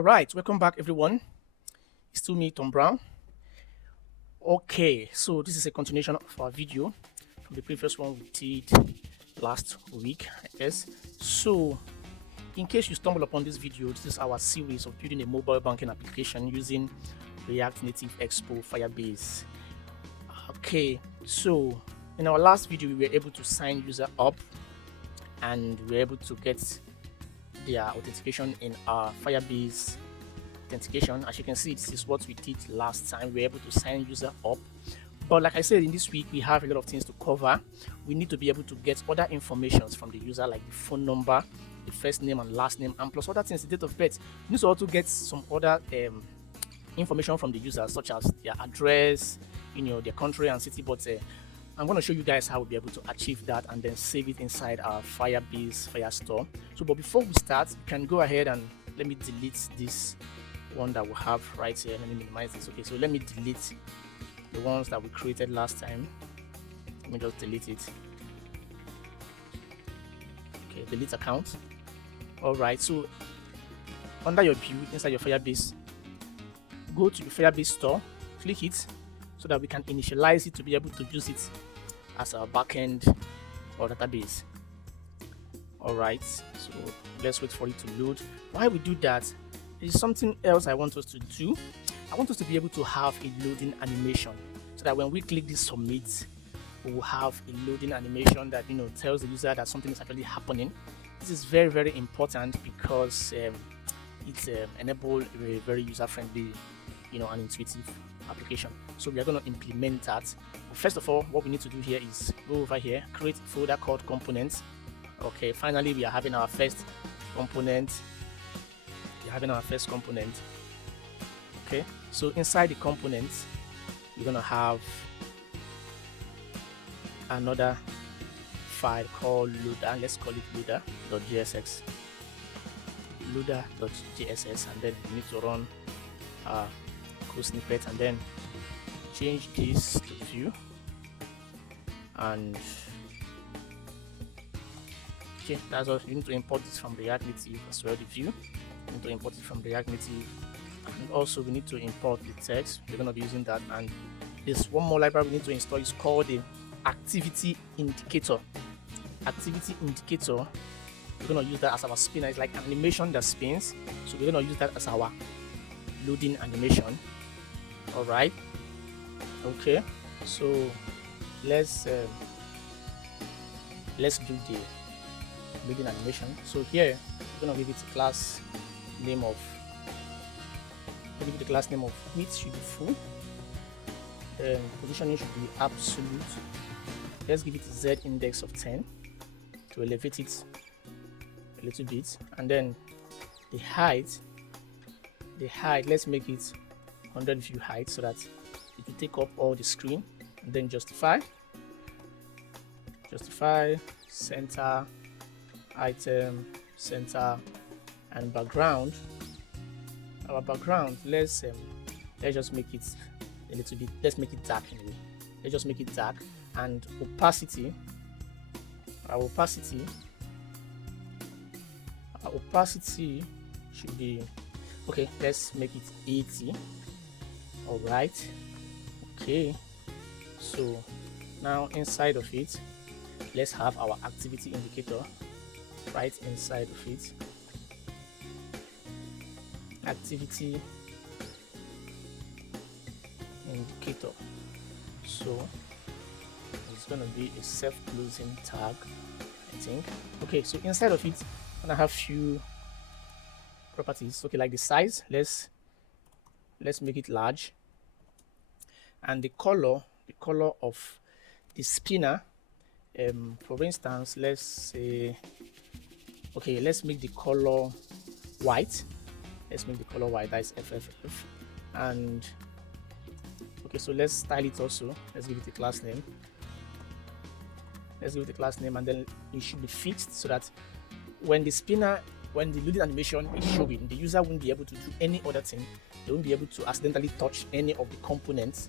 All right, welcome back, everyone. It's still me, Tom Brown. Okay, so this is a continuation of our video from the previous one we did last week, I guess. So, in case you stumble upon this video, this is our series of building a mobile banking application using React Native Expo Firebase. Okay, so in our last video, we were able to sign user up and we were able to get their authentication in our Firebase authentication. As you can see, this is what we did last time. We were able to sign user up, but like I said, in this week we have a lot of things to cover. We need to be able to get other informations from the user, like the phone number, the first name and last name, and plus other things, the date of birth. We need to also get some other information from the user, such as their address, their country and city. But I'm going to show you guys how we'll be able to achieve that and then save it inside our Firebase Firestore. So, but before we start, you can go ahead and let me delete this one that we have right here. Let me minimize this. Okay, so let me delete the ones that we created last time. Let me just delete it. Okay, delete account. All right, so under your view inside your Firebase, go to the Firebase store, click it so that we can initialize it to be able to use it as our backend or database. All right, so let's wait for it to load. While we do that, there's something else I want us to do. I want us to be able to have a loading animation so that when we click this submit, we will have a loading animation that tells the user that something is actually happening. This is very, very important because it enables a very user-friendly, and intuitive application. So we are going to implement that. But first of all, what we need to do here is go over here, create a folder called components. Okay, finally we are having our first component. Okay, so inside the components, you're gonna have another file called loader. Let's call it loader.jsx. Loader.jsx, and then you need to run code snippet and then change this to view. And okay, that's all. You need to import this from React Native as well. The view, you need to import it from React Native, and also we need to import the text. We're going to be using that, and this one more library we need to install is called the activity indicator. Activity indicator, we're going to use that as our spinner. It's like an animation that spins, so we're going to use that as our loading animation. All right, okay, so let's do the loading animation. So here we're going to give it a class name of width should be full, then positioning should be absolute. Let's give it a Z index of 10 to elevate it a little bit, and then the height, let's make it 100 view height so that it will take up all the screen, and then justify center, item, center, and background. Our background, let's just make it a little bit, let's make it dark anyway. Let's just make it dark. And opacity, our opacity should be okay. Let's make it 80. All right, okay, so now inside of it, let's have our activity indicator right inside of it. Activity indicator, so it's going to be a self-closing tag, I think. Okay, so inside of it, I'm gonna have few properties. Okay, like the size, let's make it large, and the color of the spinner, for instance, let's say, okay, let's make the color white. Let's make the color white. That's FFF. And okay, so let's style it also. Let's give it a class name. And then it should be fixed so that when the loading animation is showing, the user won't be able to do any other thing. They won't be able to accidentally touch any of the components.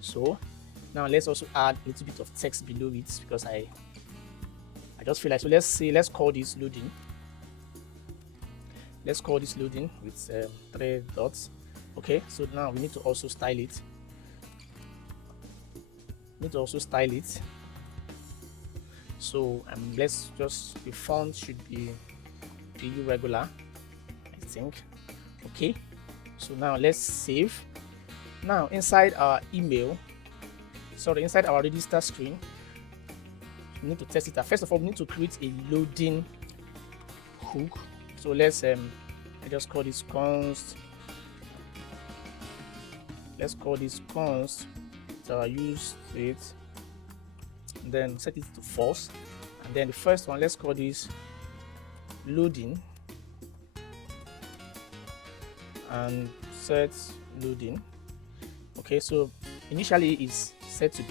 So now let's also add a little bit of text below it, because I just feel like, so let's call this loading. let's call this loading with 3 dots. Okay, so now we need to also style it. So let's just, the font should be regular, I think. Okay, so now let's save. Now inside our inside our register screen, we need to test it out. First of all, we need to create a loading hook. So let's I just call this const. Let's call this const. So I use it, and then set it to false. And then the first one, let's call this loading, and set loading. Okay, so initially it's set to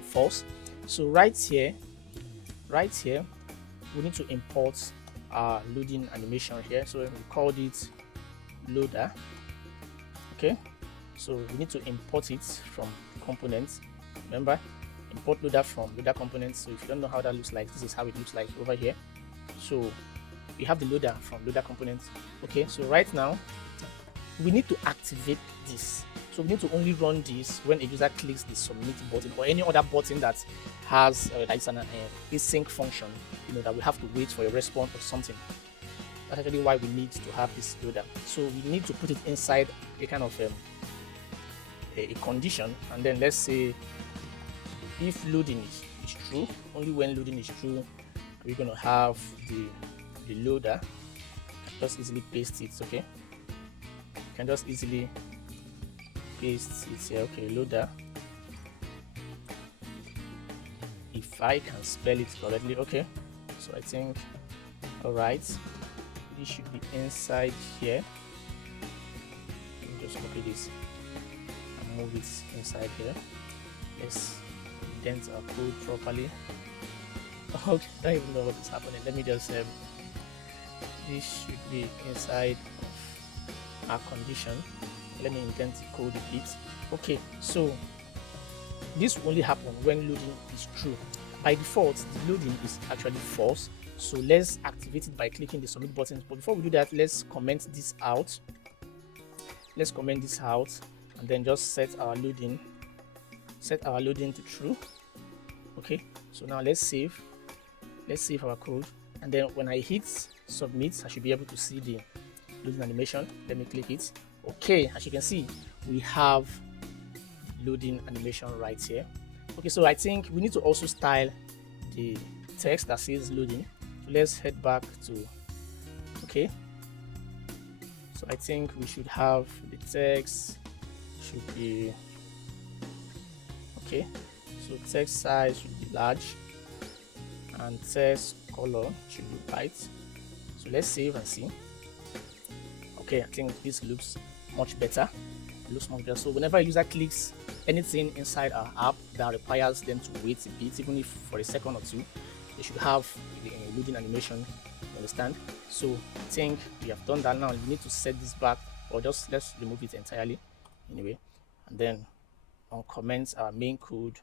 false. So right here we need to import our loading animation here. So we called it loader. Okay, so we need to import it from components. Remember, import loader from loader components. So if you don't know how that looks like, this is how it looks like over here. So we have the loader from loader components. Okay, so right now we need to activate this. So we need to only run this when a user clicks the submit button or any other button that has that's an async function, that we have to wait for a response or something. That's actually why we need to have this loader. So we need to put it inside a kind of a condition, and then let's say if loading is true, only when loading is true, we're going to have the loader. Just easily paste it. Okay, you can just easily paste it here. Okay, loader, if I can spell it correctly. Okay, so I think, all right, this should be inside here. Let me just copy this and move it inside here. Let's indent our code properly. Okay, I don't even know what is happening. Let me just this should be inside of our condition. Let me indent the code a bit. Okay, so this will only happen when loading is true. By default, the loading is actually false. So let's activate it by clicking the submit button. But before we do that, let's comment this out. Let's comment this out and then just set our loading to true. Okay, so now let's save our code, and then when I hit submit, I should be able to see the loading animation. Let me click it. Okay, as you can see, we have loading animation right here. Okay, so I think we need to also style the text that says loading. So let's head back to, okay, so I think we should have the text should be, okay, so text size should be large and text color should be white. So let's save and see. Okay, I think this looks much better. It looks much better. So whenever a user clicks anything inside our app that requires them to wait a bit, even if for a second or two, they should have the loading animation. Understand? So I think we have done that. Now we need to set this back, or just let's remove it entirely anyway, and then uncomment our main code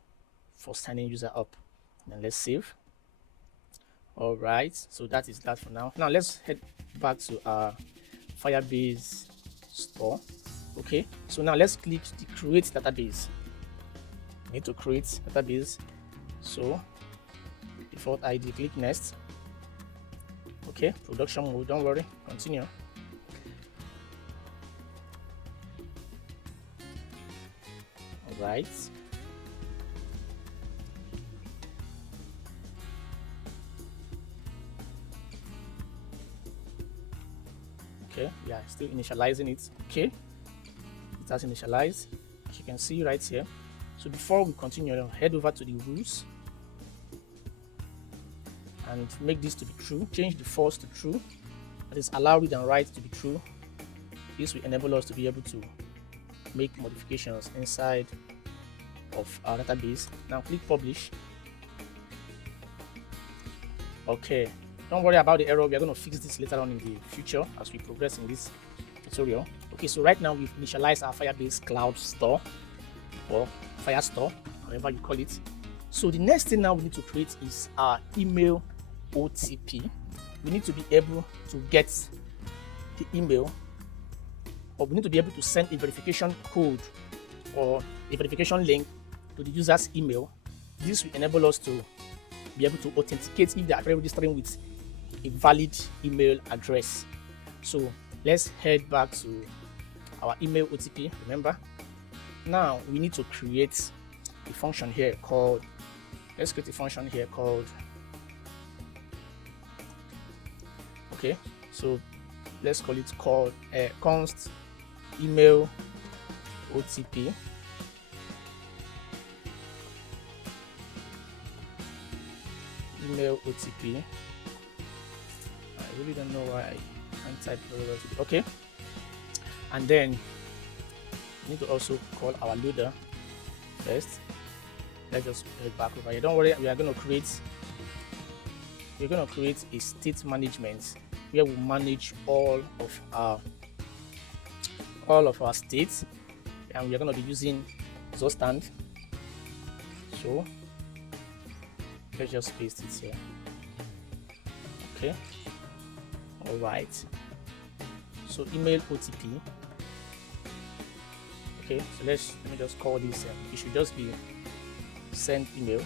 for signing user up, and let's save. All right, so that is that for now. Now let's head back to our Firebase store. Okay, so now let's click the create database. We need to create database. So default ID, click next. Okay, production mode, don't worry, continue. All right. Okay, yeah, still initializing it. Okay, it has initialized, as you can see right here. So before we continue, head over to the rules and make this to be true. Change the false to true. That is, allow read and write to be true. This will enable us to be able to make modifications inside of our database. Now click publish. Okay, don't worry about the error. We are going to fix this later on in the future as we progress in this tutorial. Okay, so right now we've initialized our Firebase Cloud Store, or Firestore, however you call it. So the next thing now we need to create is our email OTP. We need to be able to get the email, or we need to be able to send a verification code or a verification link to the user's email. This will enable us to be able to authenticate if they are registering with a valid email address. So let's head back to our email OTP. Remember, now we need to create a function here called, let's create a function here called, okay, so let's call it const email OTP. Email OTP. I really don't know why I can't type OTP. Okay, and then we need to also call our loader first. Let's just head back over here. Don't worry, we're going to create a state management where we manage all of our states, and we're going to be using Zostand. So let's just paste it here. Okay, all right, so email OTP. Okay, so let me just call this, it should just be send email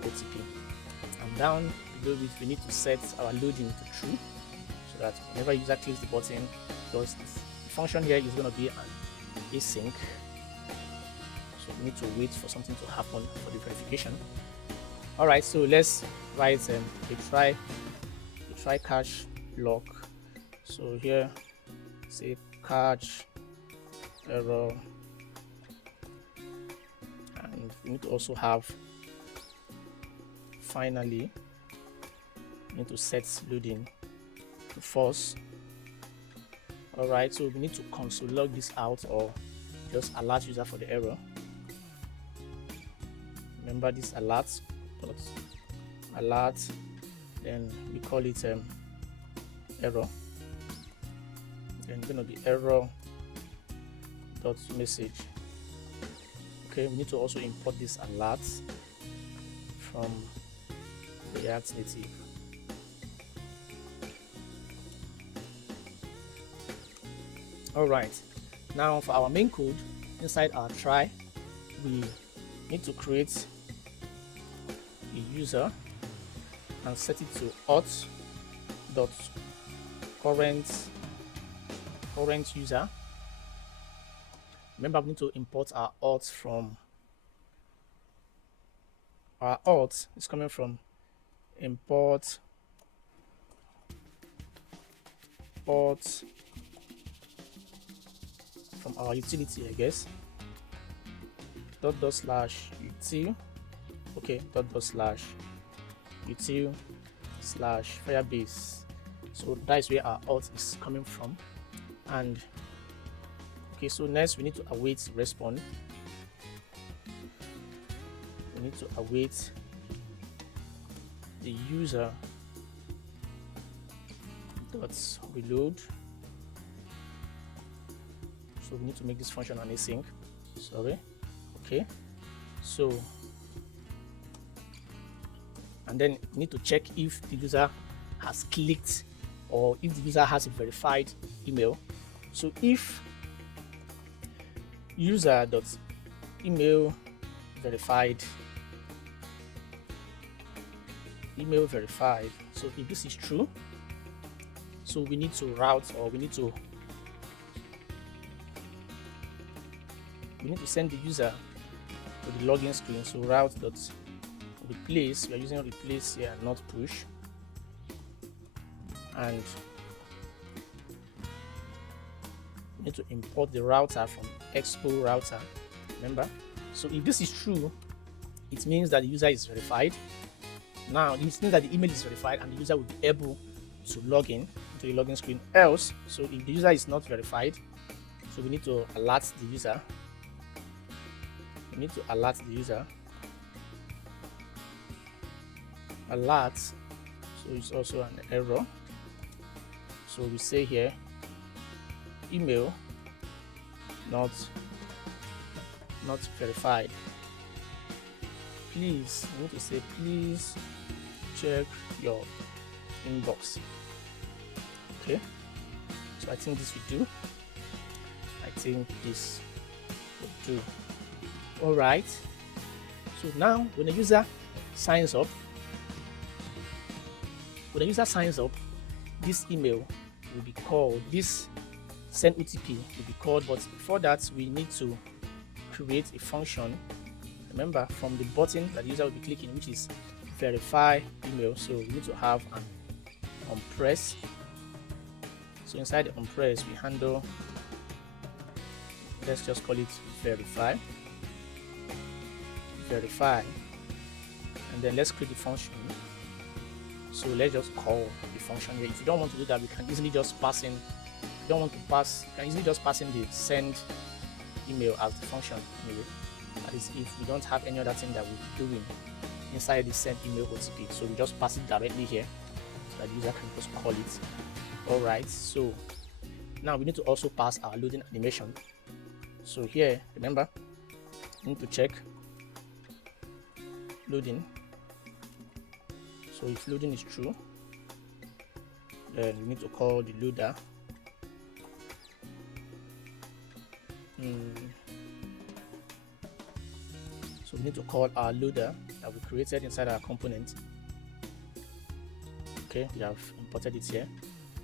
OTP, and down below it we need to set our loading to true, so that whenever user clicks the button, because the function here is going to be an async, so we need to wait for something to happen for the verification. All right, so let's write a try catch lock. So here say catch error, and we need to also have finally we need to set loading to false. All right, so we need to console log this out or just alert user for the error. Remember this alert, then we call it error, then it's going to be error dot message. Okay, we need to also import this alert from React Native. All right, now for our main code inside our try, we need to create a user and set it to auth dot current user. Remember, we need to import our auth from our auth is coming from import auth from our utility, I guess. Dot slash util. Okay, dot slash util slash Firebase. So that's where our auth is coming from. And okay, so next we need to await response. We need to await the user dot reload. So we need to make this function an async. Sorry. Okay, so and then we need to check if the user has clicked or if the user has a verified email. So if user dot email verified, so if this is true, so we need to route, or we need to send the user to the login screen. So route dot replace, we are using replace here, not push, and we need to import the router from Expo router. Remember, so if this is true, it means that the user is verified. Now it means that the email is verified and the user will be able to log in to the login screen. Else, so if the user is not verified, so we need to alert the user. Alert, so it's also an error. So we say here email not verified. Please, we need to say please check your inbox. Okay, so I think this will do. I think this will do. All right, so now when the user signs up, this email will be called, this send OTP will be called, but before that we need to create a function, remember, from the button that the user will be clicking, which is verify email. So we need to have an onPress. So inside the onPress we handle, let's just call it verify, and then let's create the function. So let's just call the function here. If you don't want to do that, we can easily just pass in, if you don't want to pass, you can easily just pass in the send email as the function anyway. That is if we don't have any other thing that we're doing inside the send email OTP. So we just pass it directly here so that the user can just call it. Alright, so now we need to also pass our loading animation. So here, remember, we need to check loading. So if loading is true, then we need to call the loader. So we need to call our loader that we created inside our component. Okay, we have imported it here.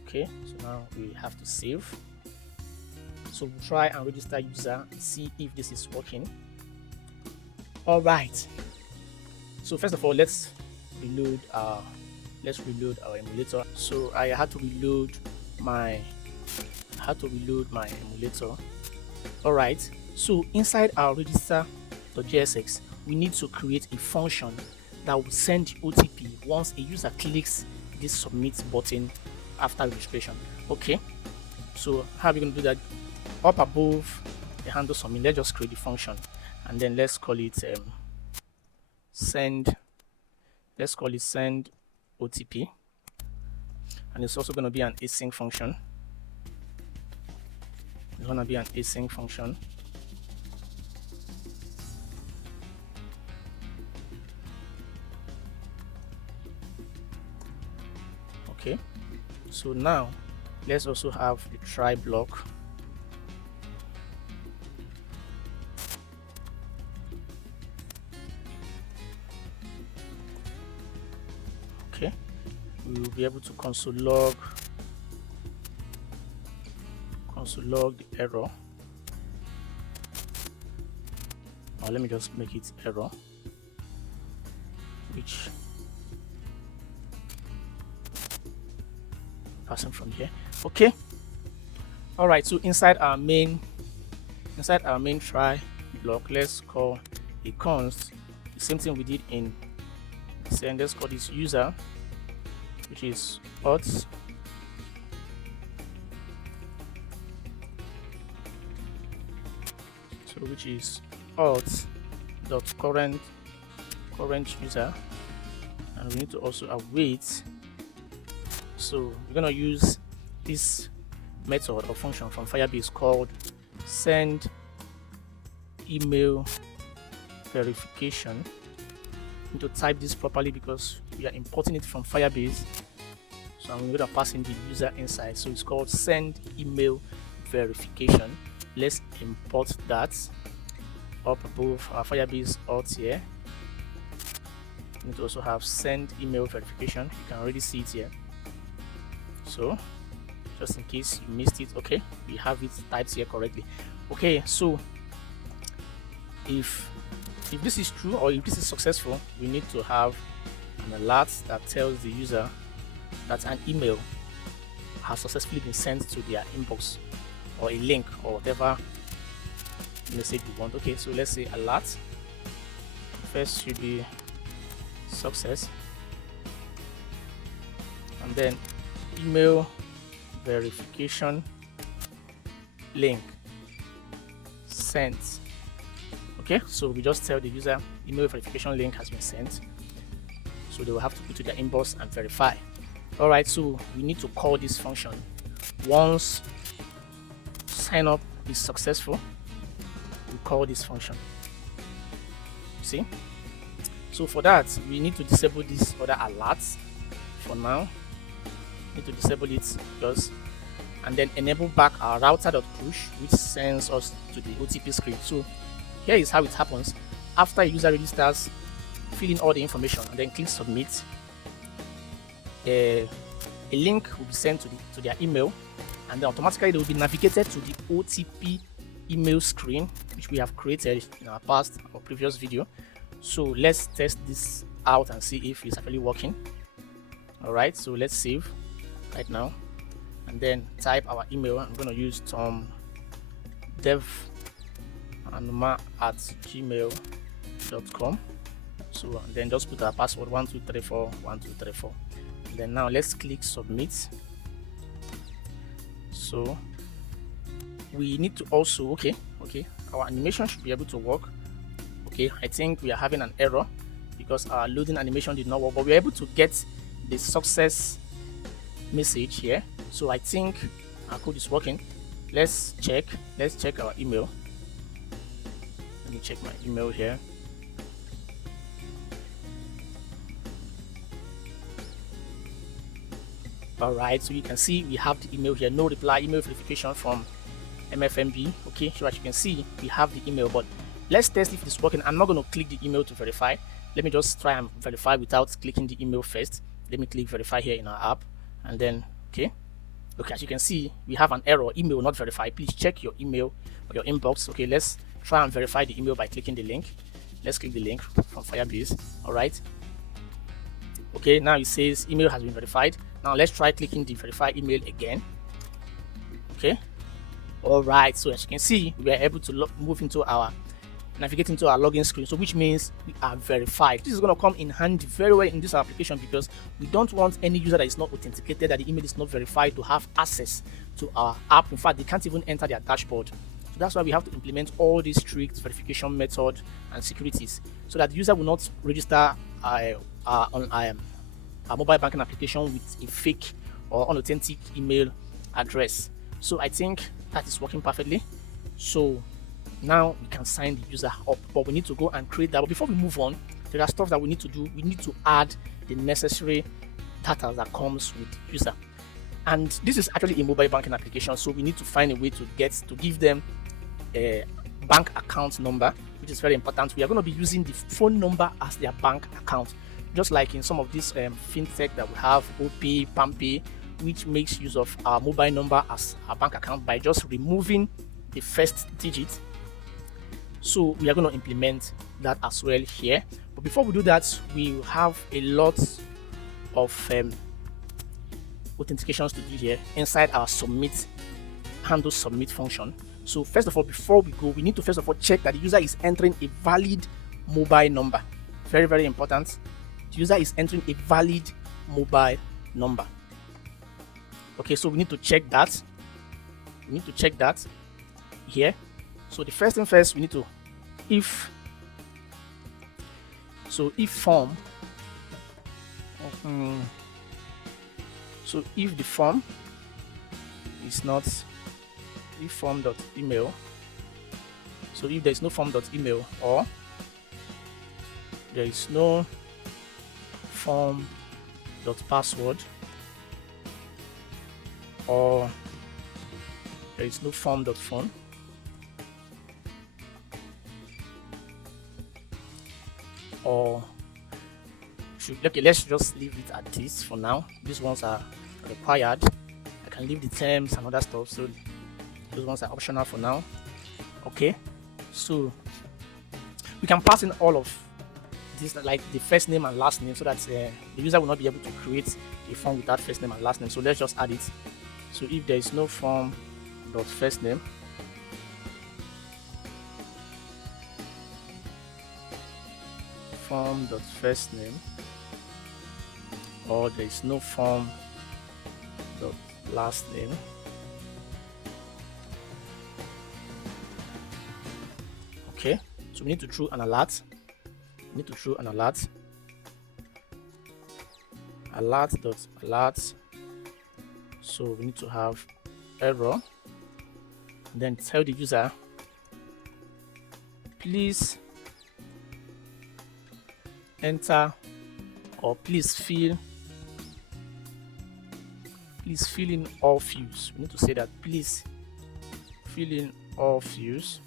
Okay, so now we have to save. So we'll try and register user and see if this is working. All right, so first of all, let's reload our emulator. So I had to reload my emulator. All right, so inside our register.jsx we need to create a function that will send OTP once a user clicks this submit button after registration. Okay, so how are we going to do that? Up above the handle submit, let's just create the function, and then let's call it send OTP, and it's also going to be an async function. It's going to be an async function. Okay, so now let's also have the try block. Okay, we will be able to console log the error. Now let me just make it error, which passing from here. Okay, all right, so inside our main try block, let's call a const, the same thing we did in send. Let's call this user, which is auth, so which is auth dot current user, and we need to also await. So we're gonna use this method or function from Firebase called send email verification. I need to type this properly because we are importing it from Firebase. So I'm going to pass in the user inside. So it's called send email verification. Let's import that up above our Firebase Auth here. We need to also have send email verification. You can already see it here. So just in case you missed it, okay, we have it typed here correctly. Okay, so if this is true or if this is successful, we need to have an alert that tells the user that an email has successfully been sent to their inbox, or a link, or whatever message we want. Okay, so let's say alert. First should be success, and then email verification link sent. Okay, so we just tell the user email verification link has been sent, so they will have to go to their inbox and verify. All right, so we need to call this function once sign up is successful. We call this function. See, so for that we need to disable these other alerts for now. Need to disable it because, and then enable back our router.push, which sends us to the OTP screen. So here is how it happens. After a user registers, fill in all the information and then click submit. A link will be sent to their email, and then automatically they will be navigated to the OTP email screen, which we have created in our past or previous video. So let's test this out and see if it's actually working. All right, so let's save right now and then type our email. I'm going to use devanuma@gmail.com. So and then just put our password 12341234. Then now let's click submit. So we need to also okay, our animation should be able to work. Okay, I think we are having an error because our loading animation did not work, but we're able to get the success message here. So I think our code is working. Let's check our email. Let me check my email here. All right, so you can see we have the email here. No reply, email verification from MFMB. Okay, so as you can see, we have the email, but let's test if it's working. I'm not going to click the email to verify. Let me just try and verify without clicking the email first. Let me click verify here in our app, and then okay, as you can see, we have an error, email not verified. Please check your email or your inbox. Okay, let's try and verify the email by clicking the link. Let's click the link from Firebase. All right, okay, now it says email has been verified. Now let's try clicking the verify email again. Okay, all right, so as you can see, we are able to navigate into our login screen, so which means we are verified. This is going to come in handy very well in this application because we don't want any user that is not authenticated, that the email is not verified, to have access to our app. In fact, they can't even enter their dashboard. So that's why we have to implement all these strict verification method and securities so that the user will not register on a mobile banking application with a fake or unauthentic email address. So I think that is working perfectly. So now we can sign the user up, but we need to go and create that. But before we move on, there are stuff that we need to do. We need to add the necessary data that comes with the user, and this is actually a mobile banking application, so we need to find a way to give them a bank account number, which is very important. We are going to be using the phone number as their bank account, just like in some of these fintech that we have, OP, PAMPay, which makes use of our mobile number as our bank account by just removing the first digit. So we are going to implement that as well here. But before we do that, we have a lot of authentications to do here inside our handle submit function. So first of all, before we go, we need to first of all check that the user is entering a valid mobile number. Very, very important. The user is entering a valid mobile number. Okay, so we need to check that. We need to check that here. So the first thing first, we need to if form. So if the form is not if form.email. So if there is no form.email or there is no form.password or there is no form.phone, or okay, let's just leave it at this for now. These ones are required. I can leave the terms and other stuff, so those ones are optional for now. Okay, so we can pass in all of this, like the first name and last name, so that the user will not be able to create a form without first name and last name. So let's just add it. So if there is no form dot first name, form dot first name, or there is no form dot last name, okay, so we need to throw an alert. We need to throw an alert dot. So we need to have error, and then tell the user, please enter or please fill please fill in all fields. We need to say that please fill in all fields.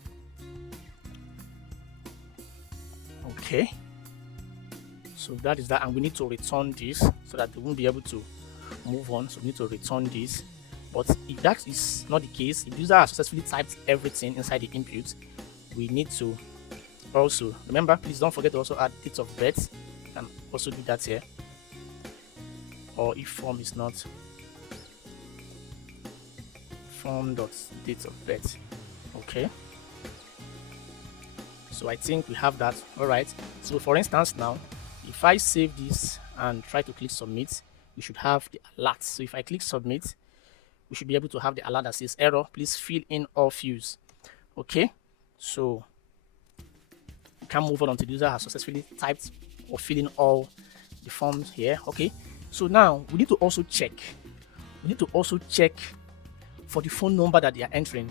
Okay, so that is that, and we need to return this so that they won't be able to move on. So we need to return this. But if that is not the case, if the user has successfully typed everything inside the input, we need to also remember, please don't forget to also add date of birth. You can also do that here, or if form is not form.date of birth. Okay, so I think we have that. All right, so for instance, now if I save this and try to click submit, we should have the alert. So if I click submit, we should be able to have the alert that says error, please fill in all fields. Okay, so we can move on until the user has successfully typed or fill in all the forms here. Okay, so now we need to also check for the phone number that they are entering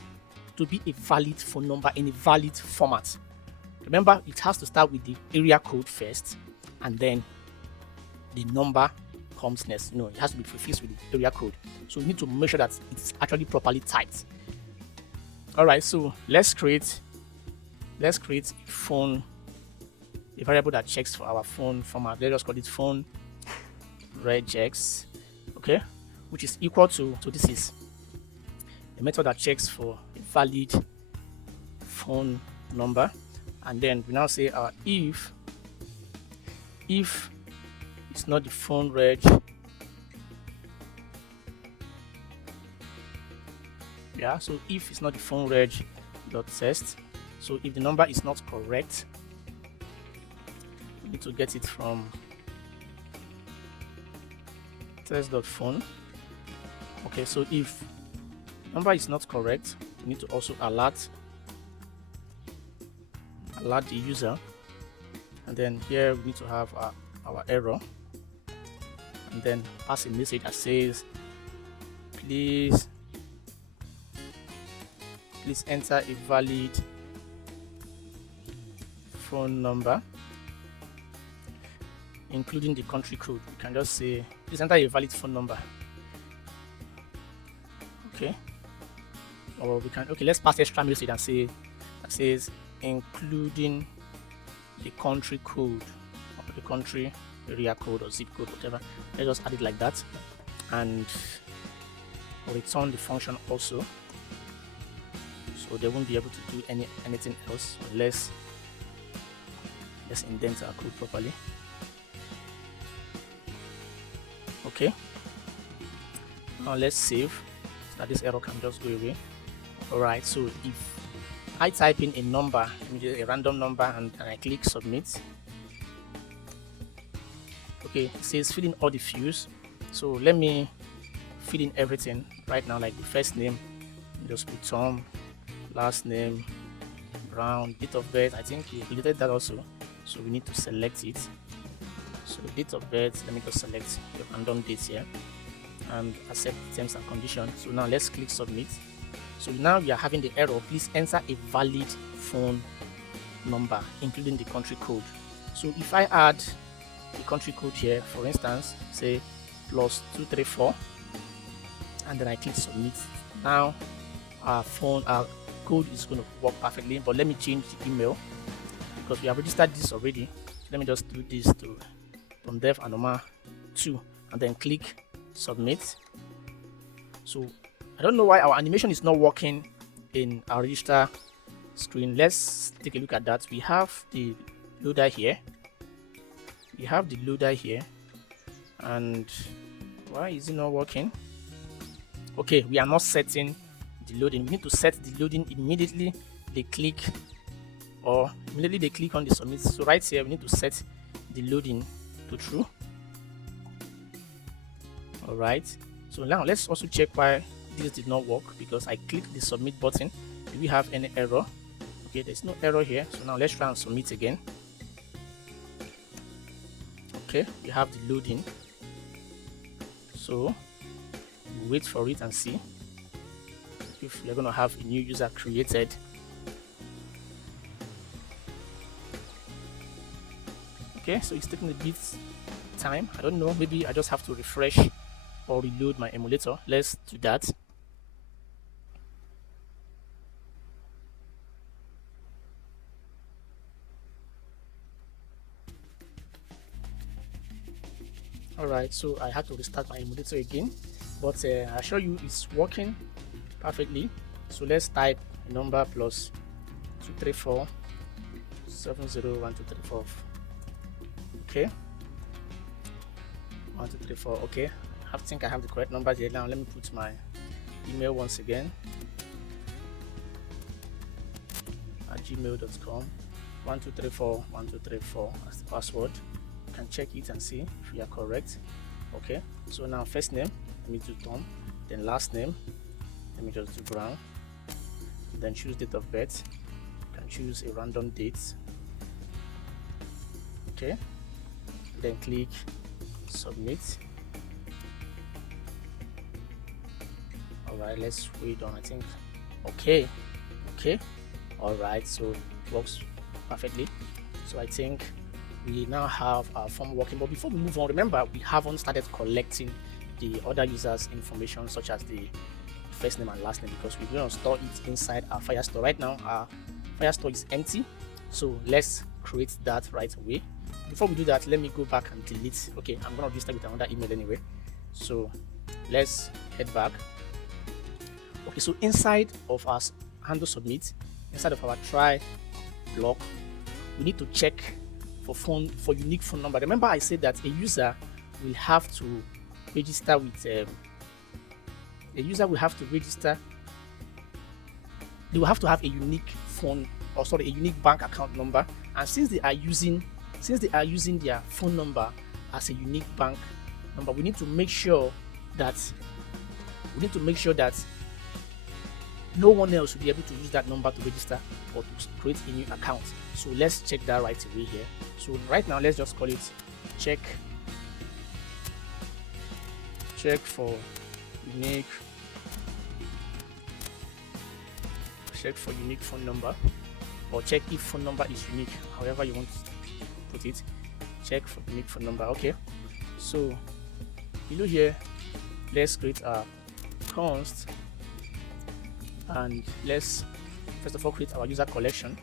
to be a valid phone number in a valid format. Remember, it has to start with the area code first, and then the number comes next. It has to be prefixed with the area code. So we need to make sure that it's actually properly typed. All right, so let's create a variable that checks for our phone format. Let's just call it phone regex, okay, which is equal to, so this is a method that checks for a valid phone number. And then we now say if it's not the phone reg, yeah, so if it's not the phone reg dot test, so if the number is not correct, we need to get it from test.phone. Okay, so if number is not correct, we need to also alert the user, and then here we need to have our error, and then pass a message that says please enter a valid phone number including the country code. You can just say please enter a valid phone number. Okay, or we can, okay, let's pass extra message and say that says including the country code, or the country area code or zip code, whatever. Let's just add it like that, and return the function also, so they won't be able to do anything else unless let's indent our code properly. Okay, now let's save so that this error can just go away. All right, so if I type in a number, a random number, and I click submit, okay, it says fill in all the fields. So let me fill in everything right now, like the first name, just put Tom, last name Brown, date of birth. I think we deleted that also, so we need to select it. So date of birth, let me just select the random date here and accept terms and conditions. So now let's click submit. So now we are having the error, please enter a valid phone number including the country code. So if I add the country code here, for instance, say +234, and then I click submit, now our code is going to work perfectly. But let me change the email because we have registered this already. So let me just do this to dev_anoma2 and then click submit. So I don't know why our animation is not working in our register screen. Let's take a look at that. We have the loader here. And why is it not working? Okay, we are not setting the loading. We need to set the loading immediately they click on the submit. So right here we need to set the loading to true. All right, so now let's also check why this did not work, because I clicked the submit button. Do we have any error? Okay, there's no error here. So now let's try and submit again. Okay, we have the loading, so we'll wait for it and see if we're going to have a new user created. Okay, so it's taking a bit time. I don't know, maybe I just have to refresh or reload my emulator. Let's do that. Alright, so I had to restart my emulator again, but I assure you it's working perfectly. So let's type a number plus 234 701234. Okay, 1234. Okay, I think I have the correct number here. Now let me put my email once again at gmail.com. 1234 1234 as the password. You can check it and see if you are correct. Okay, so now first name, let me do Tom, then last name, let me just do Brown, then choose date of birth. You can choose a random date. Okay, then click submit. Alright, let's wait on, I think. Okay, alright, so it works perfectly. So I think we now have our form working, but before we move on, remember we haven't started collecting the other users information such as the first name and last name, because we're going to store it inside our Firestore. Right now our Firestore is empty, so let's create that right away. Before we do that, let me go back and delete. Okay, I'm going to restart with another email anyway, so let's head back. Okay, so inside of our handle submit, inside of our try block, we need to check for unique phone number. Remember I said that a user will have to register with they will have to have a unique phone, or sorry, a unique bank account number. And since they are using their phone number as a unique bank number, we need to make sure that no one else will be able to use that number to register or to create a new account. So let's check that right away here. So right now let's just call it check for unique phone number, or check if phone number is unique, however you want to put it. Check for unique phone number. Okay, so below here let's create a const, and let's first of all create our user collection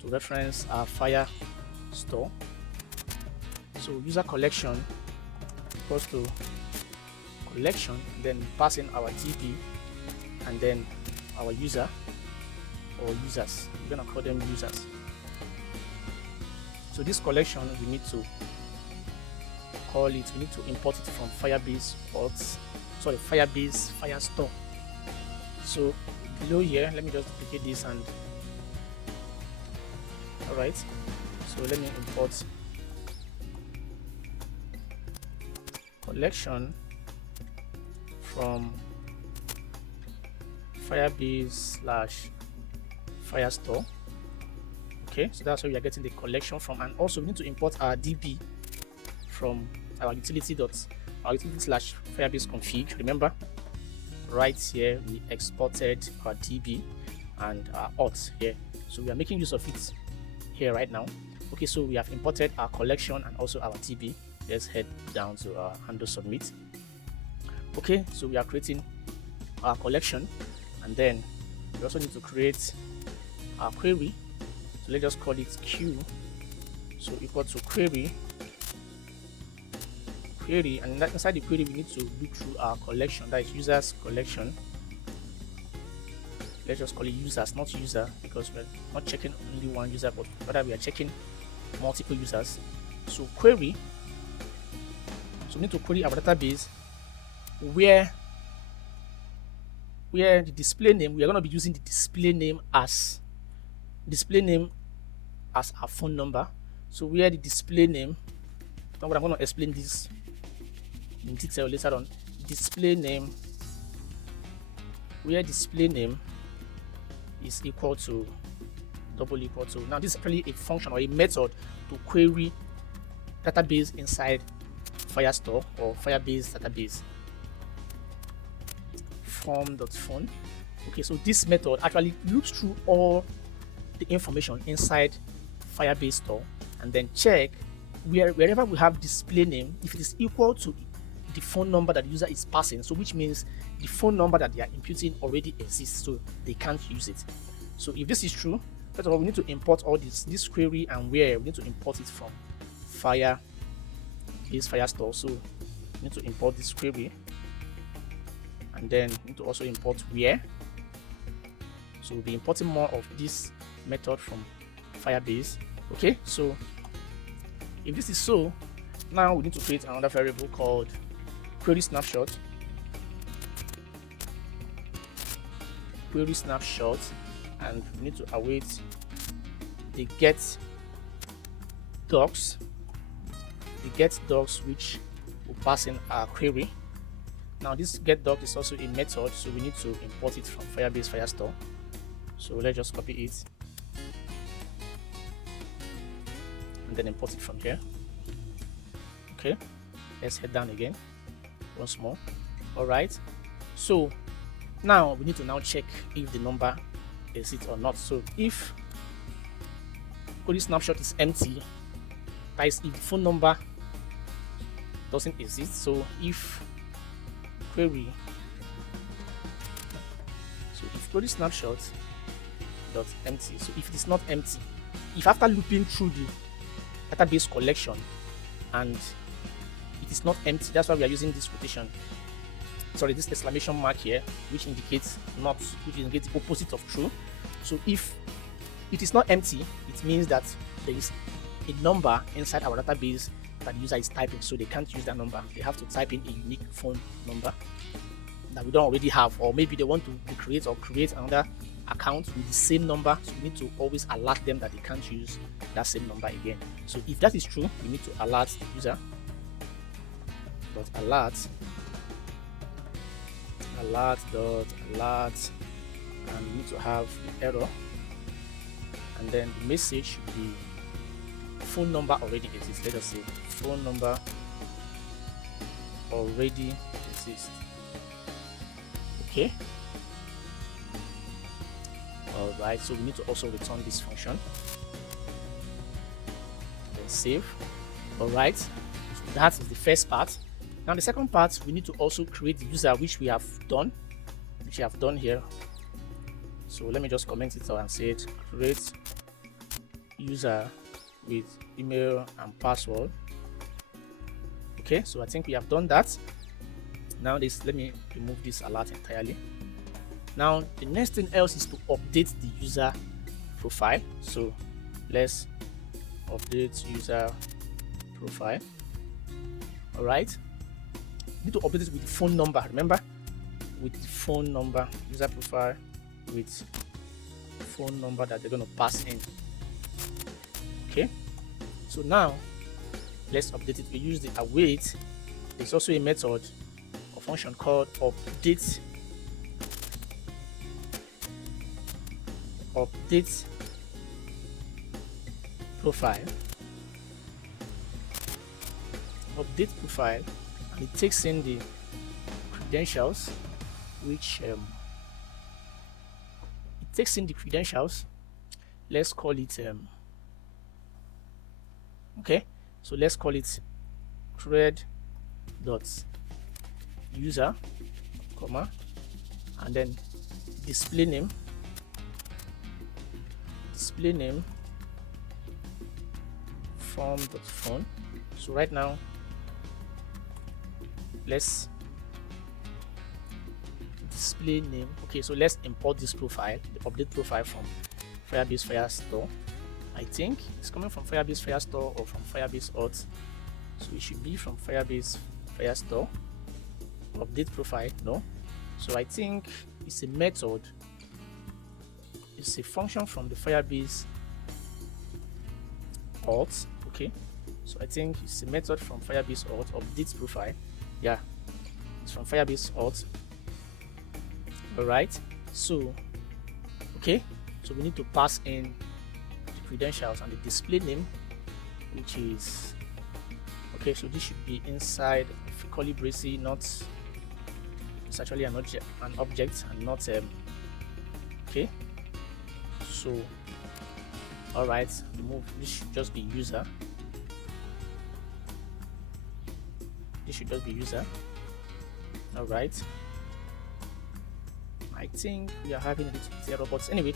to reference our Firestore. So user collection equals to collection, then pass in our DB, and then our user or users. We're gonna call them users. So this collection we need to import it from Firebase Auth, sorry, Firebase Firestore. So below here, let me just duplicate this, and alright, so let me import collection from Firebase/Firestore. Okay, so that's where we are getting the collection from, and also we need to import our DB from our utility/Firebase config. Remember, right here we exported our DB and our auth here, so we are making use of it here right now. Okay, so we have imported our collection and also our DB. Let's head down to our handle submit. Okay, so we are creating our collection, and then we also need to create our query. So let's just call it Q, so equal to query, and inside the query we need to look through our collection, that is users collection. Let's just call it users, not user, because we're not checking only one user, but rather we are checking multiple users. So query, so we need to query our database where the display name, we are going to be using the display name as our phone number. So where the display name, I'm going to explain this in detail later on. Display name, where display name is equal to now this is actually a function or a method to query database inside Firestore or Firebase database. Form.phone. Okay, so this method actually looks through all the information inside Firebase store and then check wherever we have display name, if it is equal to the phone number that the user is passing, so which means the phone number that they are imputing already exists, so they can't use it. So if this is true, first of all, we need to import all this query, and where we need to import it from Firestore. So we need to import this query, and then we need to also import where. So we'll be importing more of this method from Firebase. Okay, so if this is so, now we need to create another variable called query snapshot. And we need to await the get docs which will pass in our query. Now this get doc is also a method, so we need to import it from Firebase Firestore. So let's just copy it and then import it from here. Okay, let's head down again once more. All right, so now we need to now check if the number is it or not. So if query snapshot is empty, that is if the phone number doesn't exist. So if query snapshot dot empty, so if it is not empty, if after looping through the database collection and it is not empty, that's why we are using this quotation, sorry, this exclamation mark here, which indicates not, which indicates the opposite of true. So if it is not empty, it means that there is a number inside our database that the user is typing, so they can't use that number. They have to type in a unique phone number that we don't already have, or maybe they want to create another account with the same number, so we need to always alert them that they can't use that same number again. So if that is true, we need to alert the user dot alert, and we need to have the error, and then the message should be phone number already exists. Let us say phone number already exists. Okay, all right, so we need to also return this function, then save. All right, so that is the first part. Now the second part, we need to also create the user, which we have done here. So let me just comment it out and say it, create user with email and password. Okay, so I think we have done that. Now let me remove this alert entirely. Now the next thing else is to update the user profile. So let's update user profile. All right, need to update it with the phone number. Remember, with the phone number, user profile with phone number that they're going to pass in. Okay, so now let's update it. We use the await. There's also a method or function called update profile, and it takes in the credentials, which let's call it okay, so let's call it cred.user, comma, and then display name form.phone. So right now let's display name. Okay, so let's import this profile, the update profile, from Firebase Firestore. I think it's coming from Firebase Firestore or from Firebase Auth, so it should be from Firebase Firestore. Update profile, no. So I think it's a method, it's a function from the Firebase Auth. Okay, so I think it's a method from Firebase Auth. Update profile, yeah, it's from Firebase Auth. All right, so okay, so we need to pass in the credentials and the display name, which is okay. So this should be inside of curly braces, not, it's actually an object and not okay. So all right, remove this, should just be user. this should just be user. All right, I think we are having a little bit error, but anyway,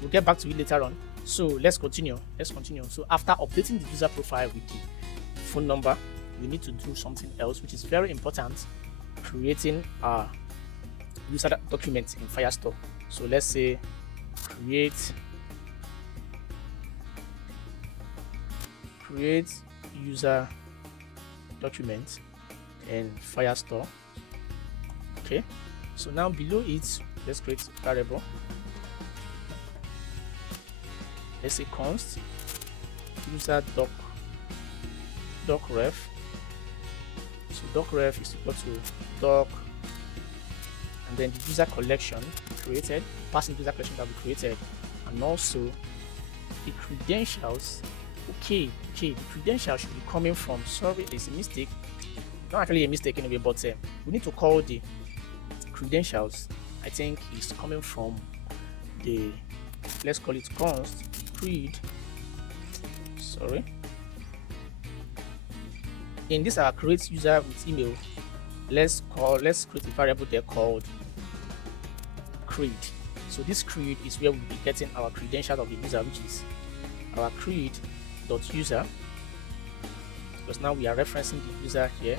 we'll get back to it later on. So let's continue. So after updating the user profile with the phone number, we need to do something else, which is very important: creating a user document in Firestore. So let's say create user document in Firestore. Okay, so now below it, let's create a variable. Let's say const user docref. So docref is equal to doc, and then the user collection created, passing the user collection that we created, and also the credentials. Okay, the credentials should be coming from, sorry, there's a mistake, not actually a mistake anyway, but we need to call the credentials, I think is coming from the, let's call it const cred, sorry, in this our create user with email, let's create a variable there called cred. So this cred is where we'll be getting our credentials of the user, which is our cred.user, because now we are referencing the user here.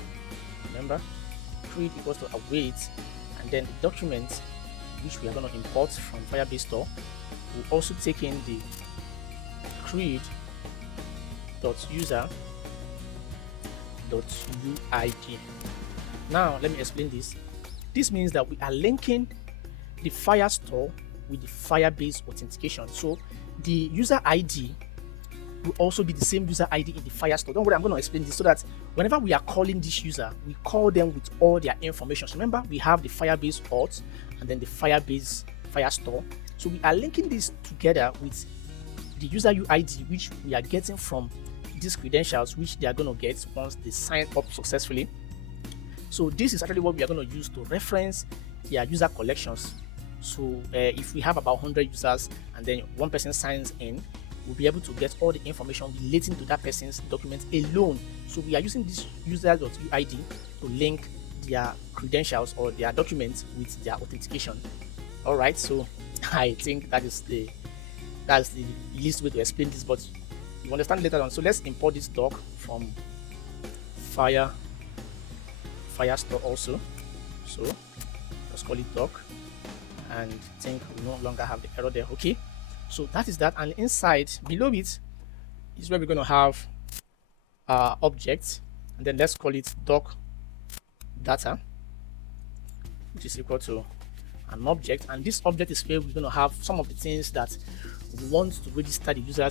Remember, cred equals to await, and then the document which we are going to import from Firebase Store will also take in the cred.user.uid. Now let me explain this. This means that we are linking the Firestore with the Firebase authentication. So the user ID will also be the same user ID in the Firestore. Don't worry, I'm going to explain this so that whenever we are calling this user, we call them with all their information. So remember, we have the Firebase Auth and then the Firebase Firestore. So we are linking this together with the user UID, which we are getting from these credentials, which they are going to get once they sign up successfully. So this is actually what we are going to use to reference their user collections. So if we have about 100 users and then one person signs in, we'll be able to get all the information relating to that person's document alone. So we are using this user.uid to link their credentials or their documents with their authentication. All right, so I think that's the least way to explain this, but you understand later on. So let's import this doc from Firestore also. So let's call it doc, and I think we no longer have the error there. Okay, so that is that, and inside below it is where we're going to have objects, and then let's call it doc data, which is equal to an object, and this object is where we're going to have some of the things that we want to register the user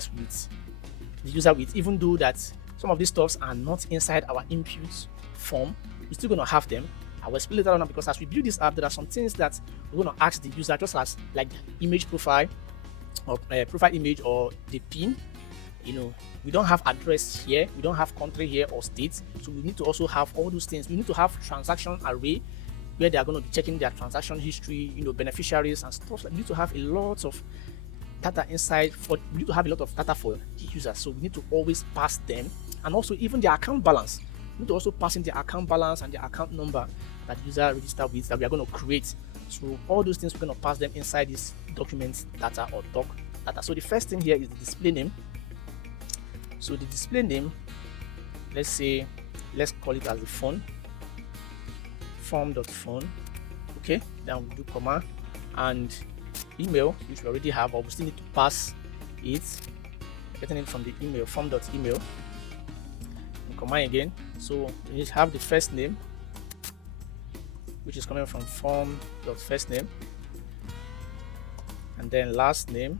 with, even though that some of these stuffs are not inside our input form, we're still going to have them. I will explain later on, because as we build this app, there are some things that we're going to ask the user, just as like image profile or profile image or the pin. You know, we don't have address here, we don't have country here or state, so we need to also have all those things. We need to have transaction array where they are going to be checking their transaction history, you know, beneficiaries and stuff. Like, we need to have a lot of data inside we need to have a lot of data for the user, so we need to always pass them, and also even their account balance. We need to also pass in the account balance and the account number that user registered with that we are going to create. So all those things, we're going to pass them inside this document data or doc data. So the first thing here is the display name. So the display name, let's call it as the form.phone. Okay, then we do comma, and email, which we already have, but we still need to pass it, getting it from the email, form.email, and comma again. So we need to have the first name, which is coming from form.firstname, and then last name,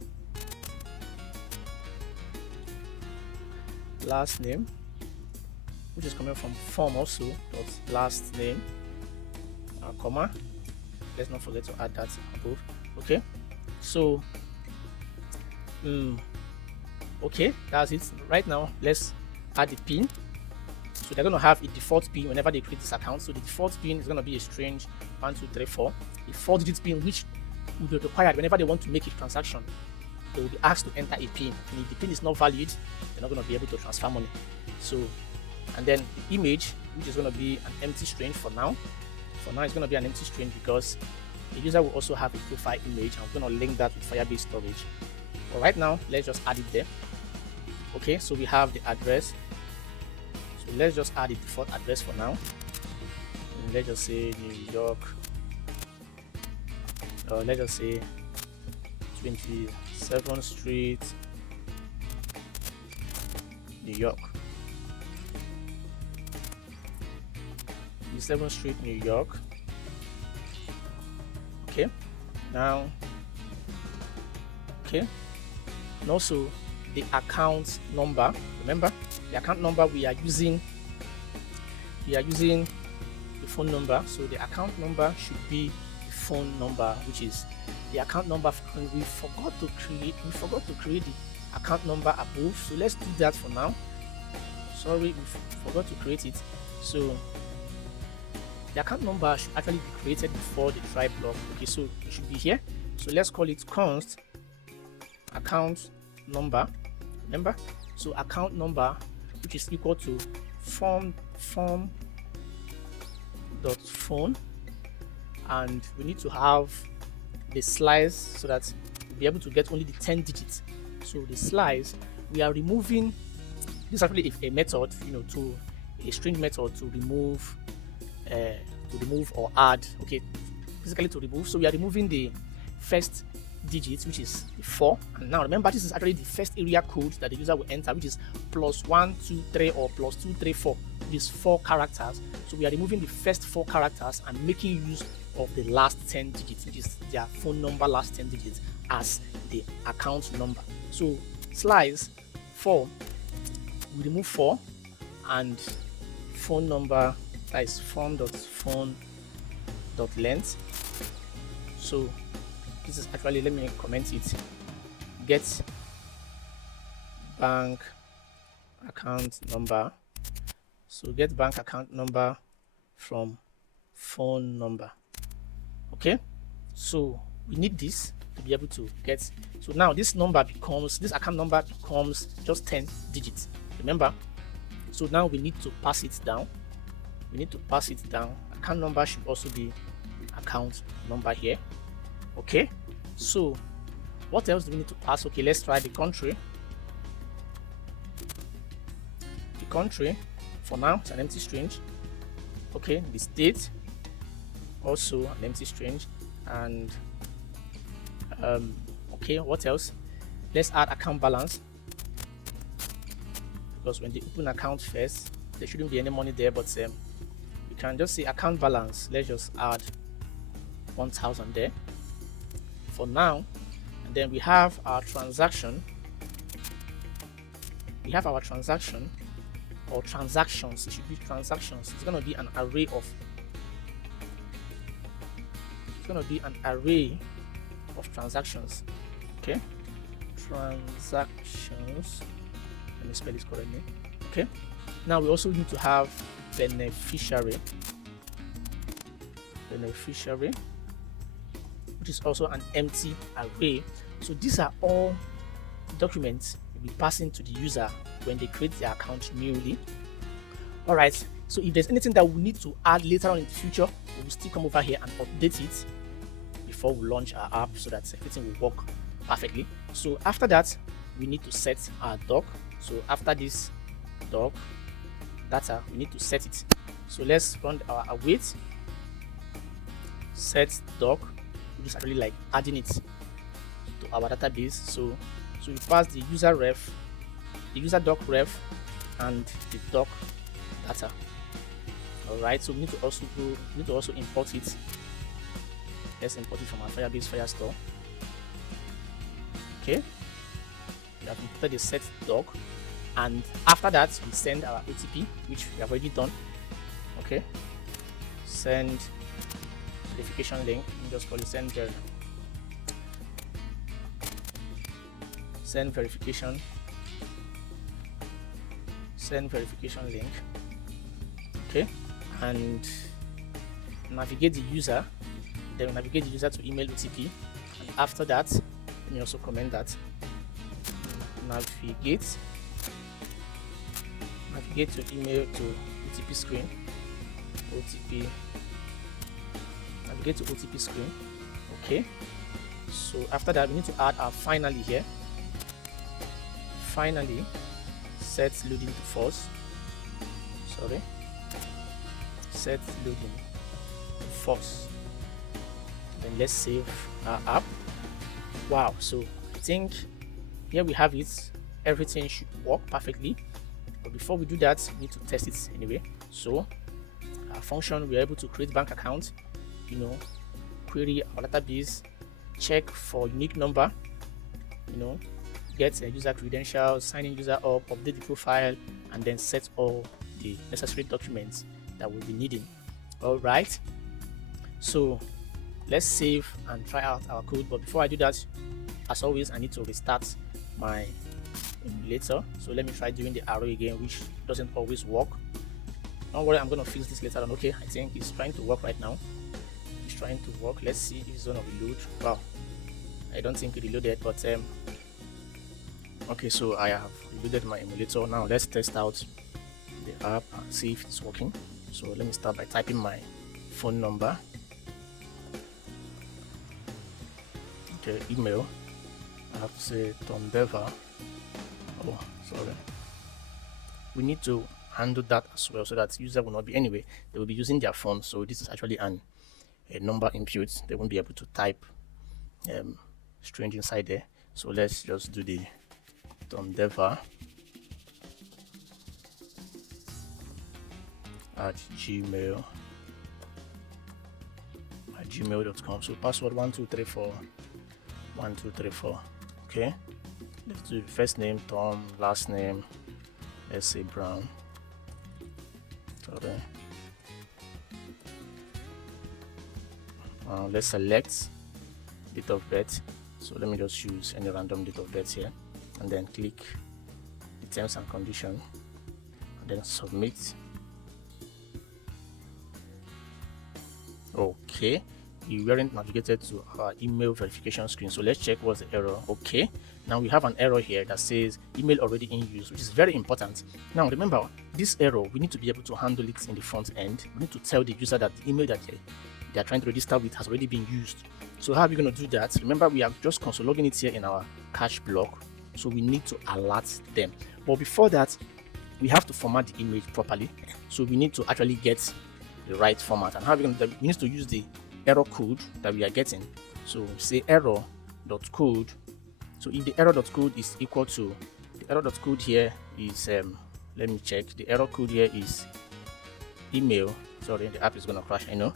which is coming from form also dot last name, comma. Let's not forget to add that above. Okay, so okay, that's it. Right now let's add the pin. So they're going to have a default pin whenever they create this account. So the default pin is going to be a strange 1234, a 4-digit pin, which will be required whenever they want to make a transaction. They will be asked to enter a pin, and if the pin is not valid, they're not going to be able to transfer money. So, and then the image, which is going to be an empty string for now. For now, it's going to be an empty string because the user will also have a profile image, and we're going to link that with Firebase storage. But right now, let's just add it there. Okay, so we have the address. So let's just add the default address for now. And let's just say New York. Let's just say 27th Street, New York. 27th Street, New York. Okay, now, okay, and also the account number. Remember, the account number we are using the phone number, so the account number should be the phone number, which is the account number. And we forgot to create the account number above, so let's do that for now. Sorry, we forgot to create it. So the account number should actually be created before the try block. Okay, so it should be here. So let's call it const account number. Remember, so account number, which is equal to form dot phone, and we need to have the slice so that we'll be able to get only the 10 digits. So the slice, we are removing this is actually a method, to a string method to remove or add. Okay, basically to remove. So we are removing the first digit, which is 4, and now remember, this is actually the first area code that the user will enter, which is +123 or +234, which is 4 characters. So we are removing the first 4 characters and making use of the last 10 digits, which is their phone number last 10 digits, as the account number. So slice 4, we remove 4, and phone number, that is form.phone.length. So this is actually, let me comment it, get bank account number. So get bank account number from phone number. Okay, so we need this to be able to get. So now this account number becomes just 10 digits. Remember, so now we need to pass it down. Account number should also be account number here. Okay, so what else do we need to pass? Okay, let's try the country. The country, for now, it's an empty string. Okay, the state, also an empty string. And okay, what else? Let's add account balance, because when they open account first, there shouldn't be any money there, but we can just say account balance. Let's just add 1000 there for now. And then we have our transaction. We have our transaction, or transactions. It should be transactions. It's going to be an array of transactions. Okay, transactions. Let me spell this correctly. Okay, now we also need to have beneficiary, which is also an empty array. So these are all documents we'll be passing to the user when they create their account newly. All right, so if there's anything that we need to add later on in the future, we will still come over here and update it before we launch our app, so that everything will work perfectly. So after that, we need to set our doc. So after this doc data, we need to set it. So let's run our await set doc, which is actually like adding it to our database. So we pass the user ref, the user doc ref, and the doc data. All right, so we need to also import it. Let's import it from our Firebase Firestore. Okay, we have imported the set doc, and after that we send our OTP, which we have already done. Okay, send verification link. You just call it send verification link. Okay, and navigate the user. Then navigate the user to email OTP, and after that, let me also comment that navigate to email to OTP screen. OTP. Navigate to OTP screen. Okay. So after that, we need to add our finally here. Finally, set loading to false. Sorry. Set loading to false. Then let's save our app. Wow. So I think here we have it. Everything should work perfectly. But before we do that, we need to test it anyway. So our function, we are able to create bank account, query our database, check for unique number, get a user credentials, sign in user up, update the profile, and then set all the necessary documents that we'll be needing. All right. So let's save and try out our code. But before I do that, as always, I need to restart my emulator. So let me try doing the arrow again, which doesn't always work. Don't worry, I'm going to fix this later on. Okay, I think it's trying to work right now. It's trying to work. Let's see if it's going to reload. Wow, I don't think it reloaded, but okay, so I have reloaded my emulator. Now let's test out the app and see if it's working. So let me start by typing my phone number. Okay, email. I have to say Tom Bever. Oh, sorry. We need to handle that as well, so that user will not be, anyway, they will be using their phone. So this is actually a number input. They won't be able to type string inside there. So let's just do the Tom Dever at gmail.com. So password 1234 1234. Okay, let's do first name Tom, last name, let's say Brown. Sorry. Let's select date of birth. So let me just choose any random date of birth here, and then click the terms and condition, and then submit. Okay, you weren't navigated to our email verification screen, so let's check what's the error. Okay, now we have an error here that says email already in use, which is very important. Now remember, this error, we need to be able to handle it in the front end. We need to tell the user that the email that they are trying to register with has already been used. So how are we going to do that? Remember, we are just console logging it here in our cache block, so we need to alert them. But before that, we have to format the image properly. So we need to actually get the right format. And how are we going to do that? We need to use the error code that we are getting. So say error.code. So if the error.code is equal to, the error.code here is let me check, the error code here is email. Sorry, the app is going to crash, I know.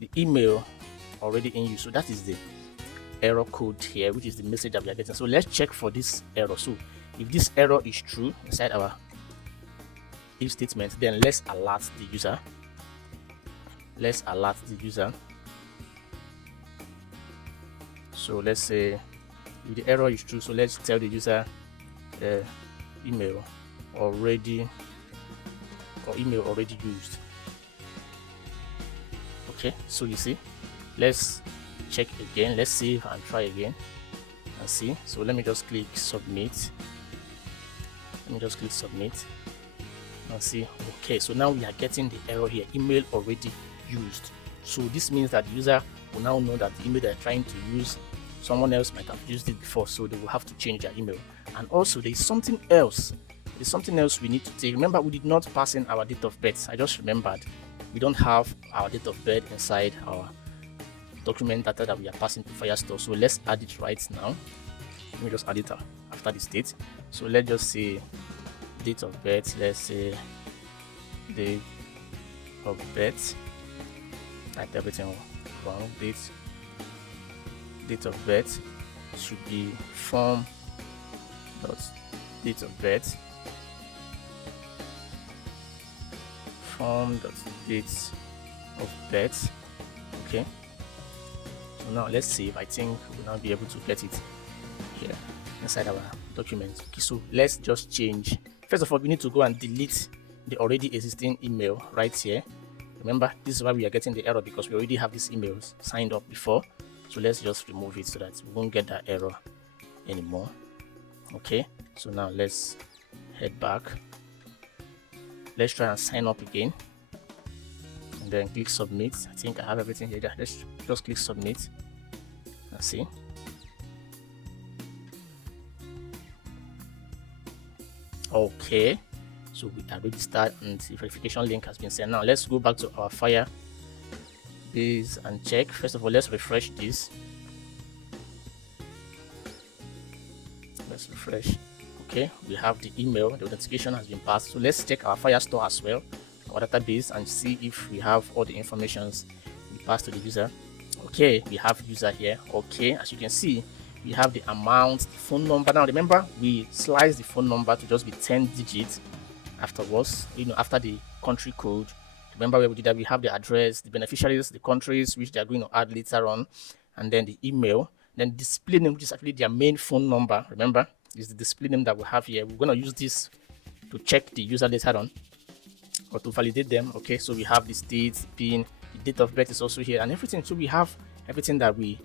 The email already in use, so that is the error code here, which is the message that we are getting. So let's check for this error. So if this error is true inside our if statement, then let's alert the user. Let's alert the user. So let's say if the error is true, so let's tell the user email already used. Okay, so you see, let's check again. Let's save and try again and see. So let me just click submit. Let me just click submit and see. Okay, so now we are getting the error here, email already used. So this means that the user will now know that the email they're trying to use, someone else might have used it before, so they will have to change their email. And also there is something else. There's something else we need to take. Remember, we did not pass in our date of birth. I just remembered we don't have our date of birth inside our document data that we are passing to Firestore. So let's add it right now. Let me just add it after the state. So let's just say date of birth. Let's say date of birth. Type everything wrong. Date of birth should be form dot date of birth. Form dot date of birth. Okay. So now let's save. I think we'll now be able to get it here inside our document. Okay, so let's just change. First of all, we need to go and delete the already existing email right here. Remember, this is why we are getting the error, because we already have these emails signed up before. So let's just remove it so that we won't get that error anymore. Okay, so now let's head back let's try and sign up again, and then click submit. I think I have everything here. Let's just click submit and see. Okay, so we are registered and the verification link has been sent. Now let's go back to our Firebase and check. First of all, let's refresh this. Let's refresh. Okay, we have the email, the authentication has been passed. So let's check our Firestore as well, our database, and see if we have all the informations we passed to the user. Okay, we have user here. Okay, as you can see, we have the amount, the phone number. Now remember, we slice the phone number to just be 10 digits afterwards, after the country code. Remember where we did that? We have the address, the beneficiaries, the countries which they are going to add later on, and then the email, then display name, which is actually their main phone number. Remember, is the display name that we have here. We're going to use this to check the user later on, or to validate them. Okay, so we have the state, PIN, the date of birth is also here, and everything. So we have everything that we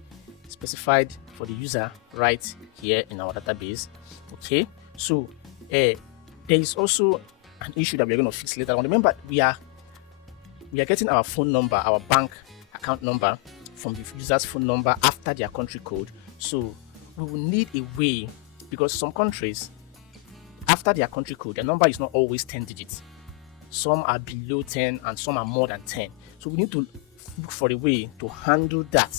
specified for the user right here in our database. Okay, so there is also an issue that we're going to fix later on. Remember, we are getting our phone number, our bank account number from the user's phone number after their country code. So we will need a way, because some countries, after their country code, their number is not always 10 digits. Some are below 10 and some are more than 10. So we need to look for a way to handle that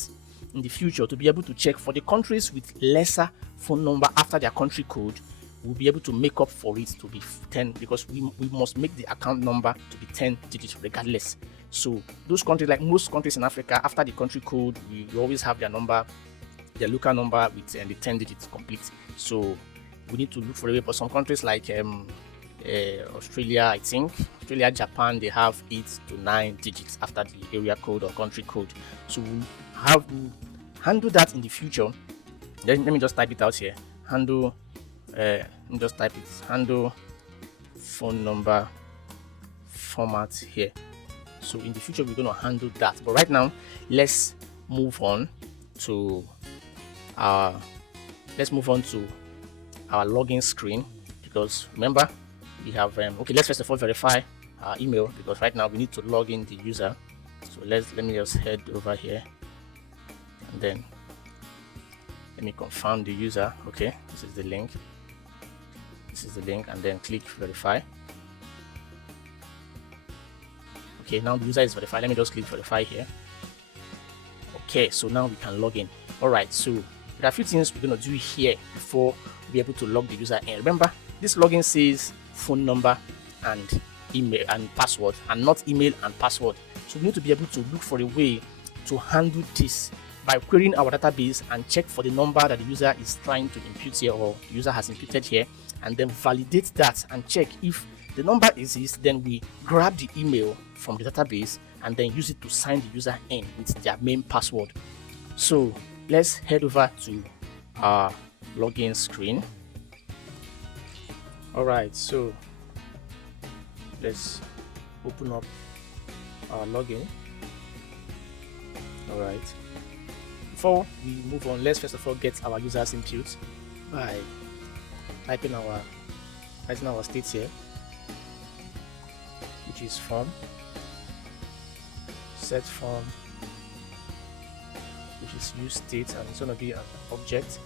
in the future, to be able to check for the countries with lesser phone number after their country code. We'll be able to make up for it to be 10, because we must make the account number to be 10 digits regardless. So those countries, like most countries in Africa, after the country code, we always have their number, their local number with the 10 digits complete. So we need to look for a way. But some countries like Australia, I think Australia, Japan, they have 8 to 9 digits after the area code or country code. So we'll have to handle that in the future. Let me just type it out here. Handle just type it, handle phone number format here. So in the future we're going to handle that, but right now let's move on to our login screen, because remember we have okay, let's first of all verify our email, because right now we need to log in the user. So let me just head over here, and then let me confirm the user. Okay, this is the link, and then click verify. Okay, now the user is verified. Let me just click verify here. Okay, so now we can log in. All right, so there are a few things we're going to do here before we'll be able to log the user in. Remember, this login says phone number and email and password, and not email and password. So we need to be able to look for a way to handle this by querying our database and check for the number that the user is trying to impute here, or the user has imputed here, and then validate that and check if the number exists. Then we grab the email from the database and then use it to sign the user in with their main password. So let's head over to our login screen. All right, so let's open up our login. All right, before we move on, let's first of all get our user's input by writing our state here, which is form, set form, which is use state, and it's going to be an object.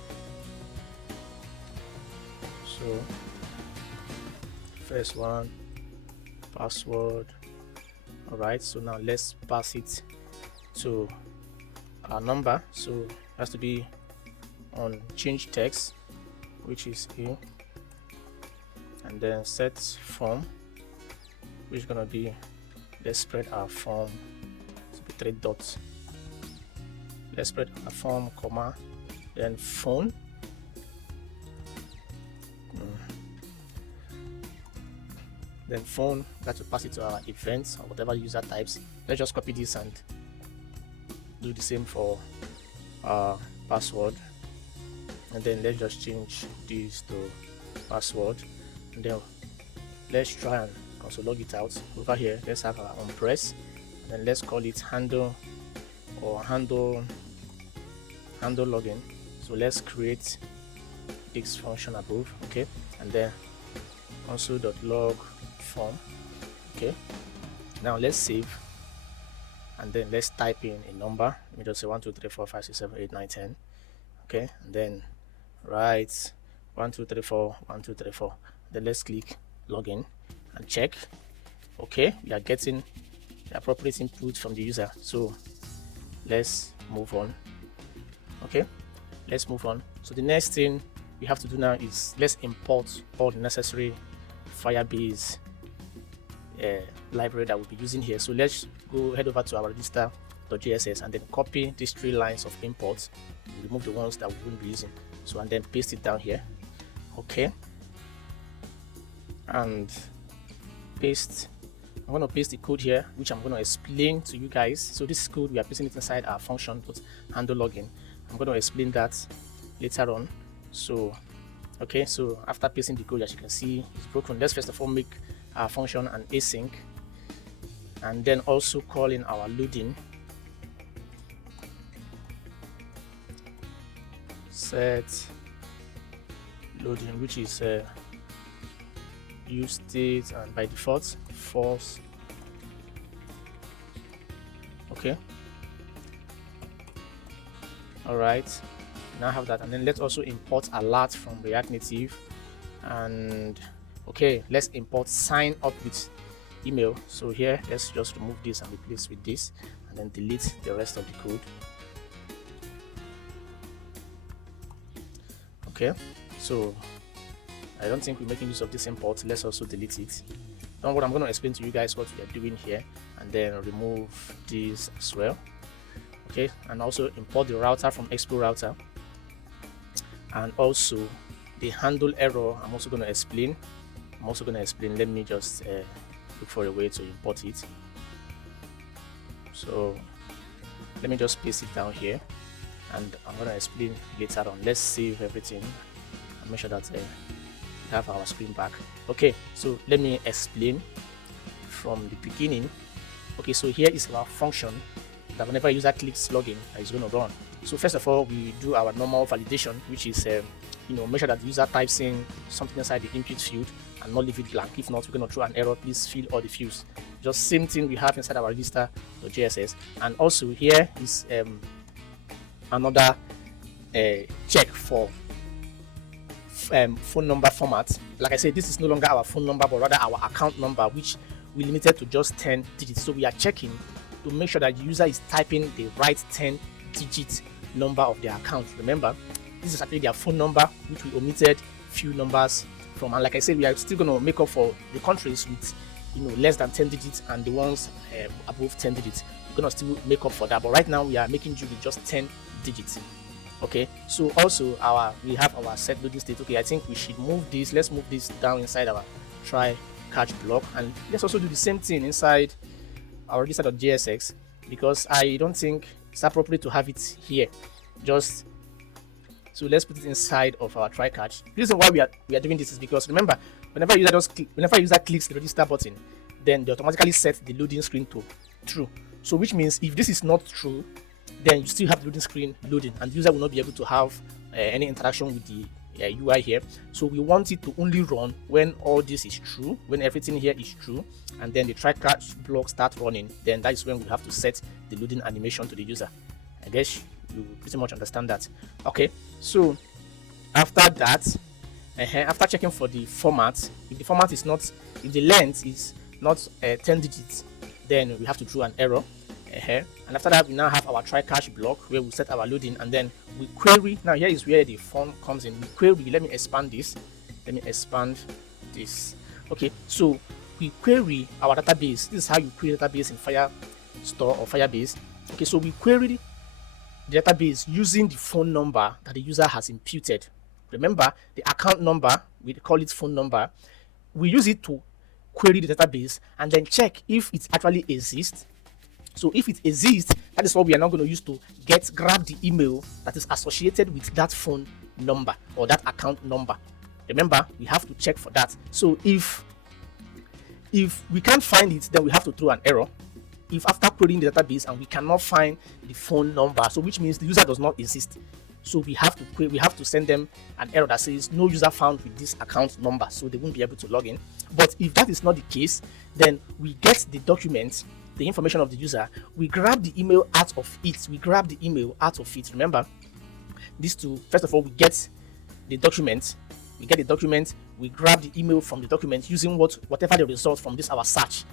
So first one, password. All right, so now let's pass it to our number. So it has to be on change text, which is here, and then set form, which is gonna be, let's spread our form to be 3 dots. Let's spread our form, comma, then phone, then phone. Got to pass it to our events or whatever user types. Let's just copy this and do the same for our password, and then let's just change this to password, and then let's try and also log it out. Over here, let's have our on press, and let's call it handle or handle login. So let's create this function above, okay, and then console.log form, Okay, now let's save, and then let's type in a number. Let me just say 1 2 3 4 5 6 7 8 9 10. Okay, and then write 1 2 3 4 1 2 3 4. Then let's click login and check. Okay, we are getting the appropriate input from the user, so let's move on. Okay, let's move on. So the next thing we have to do now is let's import all the necessary Firebase library that we'll be using here. So let's go head over to our register.js and then copy these 3 lines of imports, remove the ones that we won't be using, so and then paste it down here. Okay, and paste. I'm going to paste the code here, which I'm going to explain to you guys. So this code, we are pasting it inside our function handle login. I'm going to explain that later on. So okay, so after pasting the code, as you can see, it's broken. Let's first of all make our function an async, and then also call in our loading, set loading, which is use state, and by default false. Okay, all right, now I have that. And then let's also import alert from React Native, and okay, let's import sign up with email. So here let's just remove this and replace with this, and then delete the rest of the code. Okay, so I don't think we're making use of this import. Let's also delete it. Now what I'm going to explain to you guys what we are doing here, and then remove this as well. Okay, and also import the router from Expo router, and also the handle error. I'm also going to explain. Let me just look for a way to import it. So let me just paste it down here, and I'm going to explain later on. Let's save everything and make sure that we have our screen back. Okay, so let me explain from the beginning. Okay, so here is our function that whenever a user clicks login, is going to run. So first of all, we do our normal validation, which is make sure that the user types in something inside the input field and not leave it blank. If not, we're going to throw an error. Please fill all the fields. Just same thing we have inside our register.js. And also here is another check for phone number format. Like I said, this is no longer our phone number, but rather our account number, which we limited to just 10 digits. So we are checking to make sure that the user is typing the right 10-digit number of their account. Remember, this is actually their phone number, which we omitted few numbers from. And like I said, we are still going to make up for the countries with less than 10 digits and the ones above 10 digits. We're going to still make up for that, but right now we are making do with just 10 digits. Okay, so also we have our set loading state. Okay, I think we should move this. Let's move this down inside our try catch block, and let's also do the same thing inside our register.jsx, because I don't think it's appropriate to have it here. Just so let's put it inside of our try catch. The reason why we are doing this is because remember, whenever user clicks the register button, then they automatically set the loading screen to true. So which means if this is not true, then you still have the loading screen loading, and the user will not be able to have any interaction with the UI here. So we want it to only run when all this is true, when everything here is true, and then the try catch block start running. Then that is when we have to set the loading animation to the user. I guess you pretty much understand that. Okay, so after that, after checking for the format, if the length is not 10 digits, then we have to throw an error. And after that, we now have our try catch block where we set our loading, and then we query. Now here is where the form comes in. We query. Let me expand this. Okay, so we query our database. This is how you query database in Firestore or Firebase. Okay, so we query the database using the phone number that the user has imputed. Remember, the account number, we call it phone number. We use it to query the database and then check if it actually exists. So if it exists, that is what we are now going to use to grab the email that is associated with that phone number or that account number. Remember, we have to check for that. So if we can't find it, then we have to throw an error. if after querying the database and we cannot find the phone number, so which means the user does not exist, so we have to send them an error that says no user found with this account number, so they won't be able to log in. But if that is not the case, then we get the document, the information of the user, we grab the email out of it. Remember these two. First of all, we get the document, we grab the email from the document using whatever the result from this our search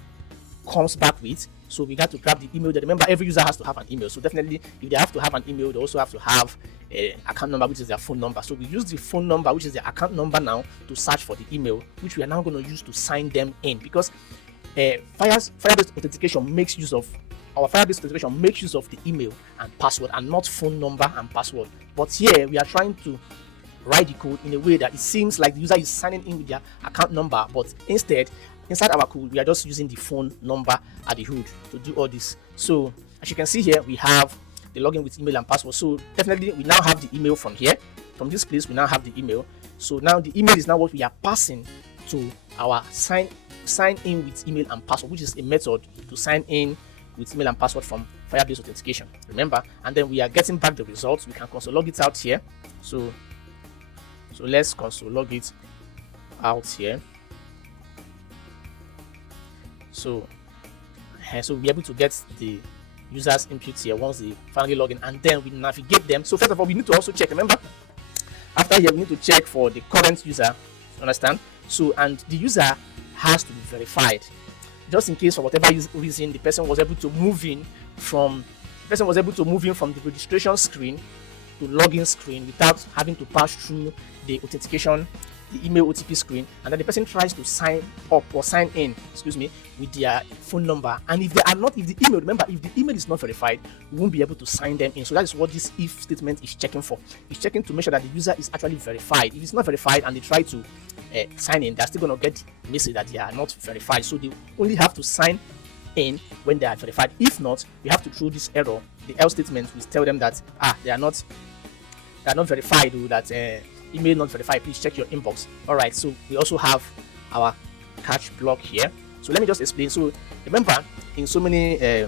comes back with. So we got to grab the email. Remember, every user has to have an email, so definitely if they have to have an email, they also have to have an account number, which is their phone number. So we use the phone number, which is the account number, now to search for the email, which we are now going to use to sign them in, because Firebase Authentication makes use of the email and password, and not phone number and password. But here we are trying to write the code in a way that it seems like the user is signing in with their account number, but instead, inside our code, we are just using the phone number at the hood to do all this. So as you can see here, we have the login with email and password. So definitely we now have the email from here. From this place, we now have the email. So now the email is now what we are passing to our sign in with email and password, which is a method to sign in with email and password from Firebase Authentication. Remember, and then we are getting back the results. We can console log it out here. So let's console log it out here. So we'll be able to get the user's inputs here once they finally log in, and then we navigate them. So first of all, we need to also check. Remember, after here we need to check for the current user. Understand? So, and the user has to be verified, just in case for whatever reason the person was able to move in from the registration screen to login screen without having to pass through the authentication, the email OTP screen, and then the person tries to sign up or sign in, with their phone number. And if the email is not verified, we won't be able to sign them in. So that is what this if statement is checking for. It's checking to make sure that the user is actually verified. If it's not verified and they try to sign in, they're still going to get a message that they are not verified. So they only have to sign in when they are verified. If not, we have to throw this error, the else statement, which tell them that they are not verified, or that email not verified, please check your inbox. All right, so we also have our catch block here. So let me just explain. So remember, in so many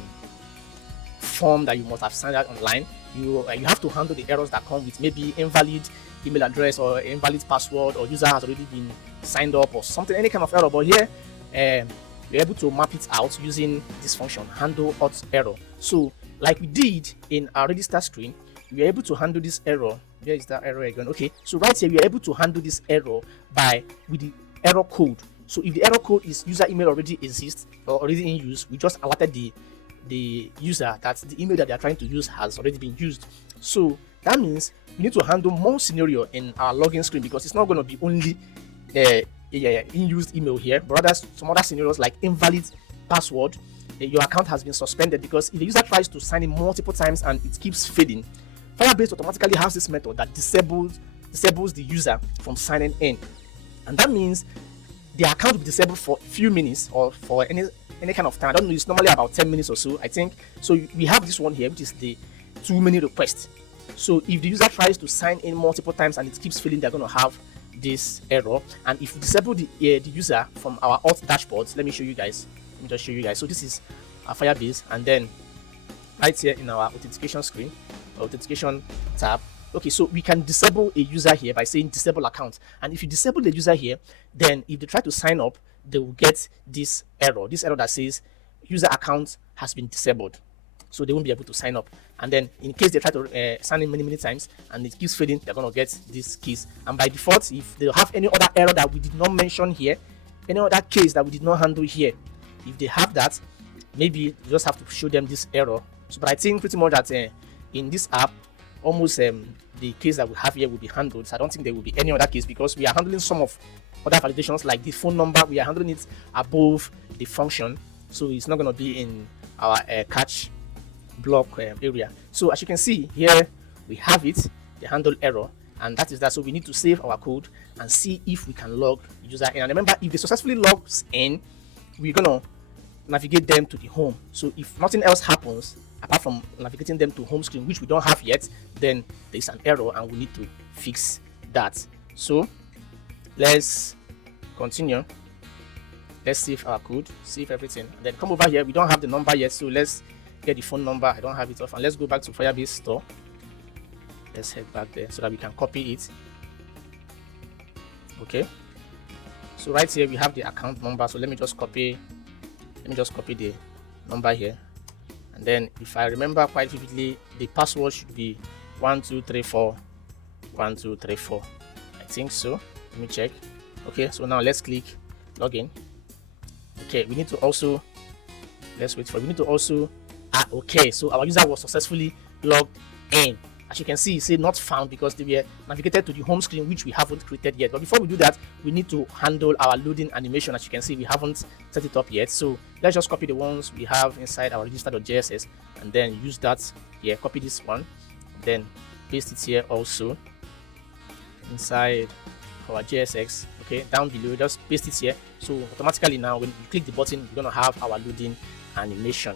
form that you must have signed out online, you have to handle the errors that come with maybe invalid email address or invalid password, or user has already been signed up or something, any kind of error. But here we're able to map it out using this function, handle auth error. So like we did in our register screen, we are able to handle this error. Where is that error again? Okay, so right here we are able to handle this error with the error code. So if the error code is user email already exists or already in use, we just alerted the user that the email that they are trying to use has already been used. So that means we need to handle more scenario in our login screen, because it's not going to be only in used email here, but rather some other scenarios like invalid password. Your account has been suspended because if the user tries to sign in multiple times and it keeps fading, Firebase automatically has this method that disables the user from signing in, and that means the account will be disabled for a few minutes or for any kind of time. I don't know, it's normally about 10 minutes or so, I think. So we have this one here, which is the too many requests. So if the user tries to sign in multiple times and it keeps failing, they're going to have this error. And if we disable the user from our auth dashboards, let me show you guys. Let me just show you guys. So this is our Firebase, and then right here in our authentication screen, authentication tab. Okay, so we can disable a user here by saying disable account. And if you disable the user here, then if they try to sign up, they will get this error that says user account has been disabled. So they won't be able to sign up. And then in case they try to sign in many times and it keeps failing, they're going to get this keys. And by default, if they have any other error that we did not mention here, any other case that we did not handle here, if they have that, maybe you just have to show them this error. So, but I think pretty much that in this app, almost the case that we have here will be handled. So I don't think there will be any other case, because we are handling some of other validations like the phone number. We are handling it above the function, so it's not going to be in our catch block area. So as you can see here, we have it, the handle error, and that is that. So we need to save our code and see if we can log the user in. And remember, if they successfully logs in, we're gonna navigate them to the home. So if nothing else happens apart from navigating them to home screen, which we don't have yet, then there's an error and we need to fix that. So let's continue. let's save our code, save everything, and then come over here. We don't have the number yet, so let's get the phone number. I don't have it off, and let's go back to Firebase store. Let's head back there so that we can copy it. Okay, so right here we have the account number, so let me just copy the number here, and then if I remember quite vividly, the password should be 1234 1234. I think so. Let me check. Okay, so now let's click login. Okay, we need to also okay, so our user was successfully logged in. As you can see, it said not found because they were navigated to the home screen, which we haven't created yet. But before we do that, we need to handle our loading animation. As you can see, we haven't set it up yet, so let's just copy the ones we have inside our register.js and then use that here. Copy this one, then paste it here also inside our JSX. Okay, down below, just paste it here, so automatically now when you click the button, we're going to have our loading animation.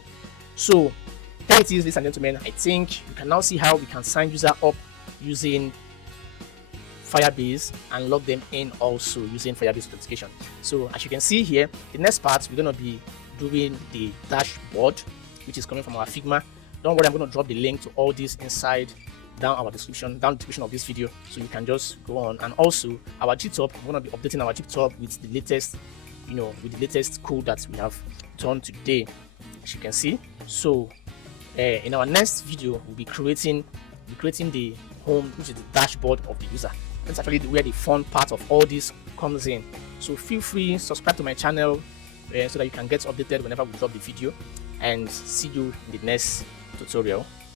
So there it is, ladies and gentlemen. I think you can now see how we can sign user up using Firebase and log them in also using Firebase Authentication. So as you can see here, the next part, we're going to be doing the dashboard, which is coming from our Figma. Don't worry, I'm going to drop the link to all this inside down the description of this video, so you can just go on. And also our GitHub, we're going to be updating our GitHub with the latest, with the latest code that we have done today, as you can see. So in our next video, we'll be creating the home, which is the dashboard of the user. That's actually where the fun part of all this comes in. So feel free, subscribe to my channel so that you can get updated whenever we drop the video, and see you in the next tutorial.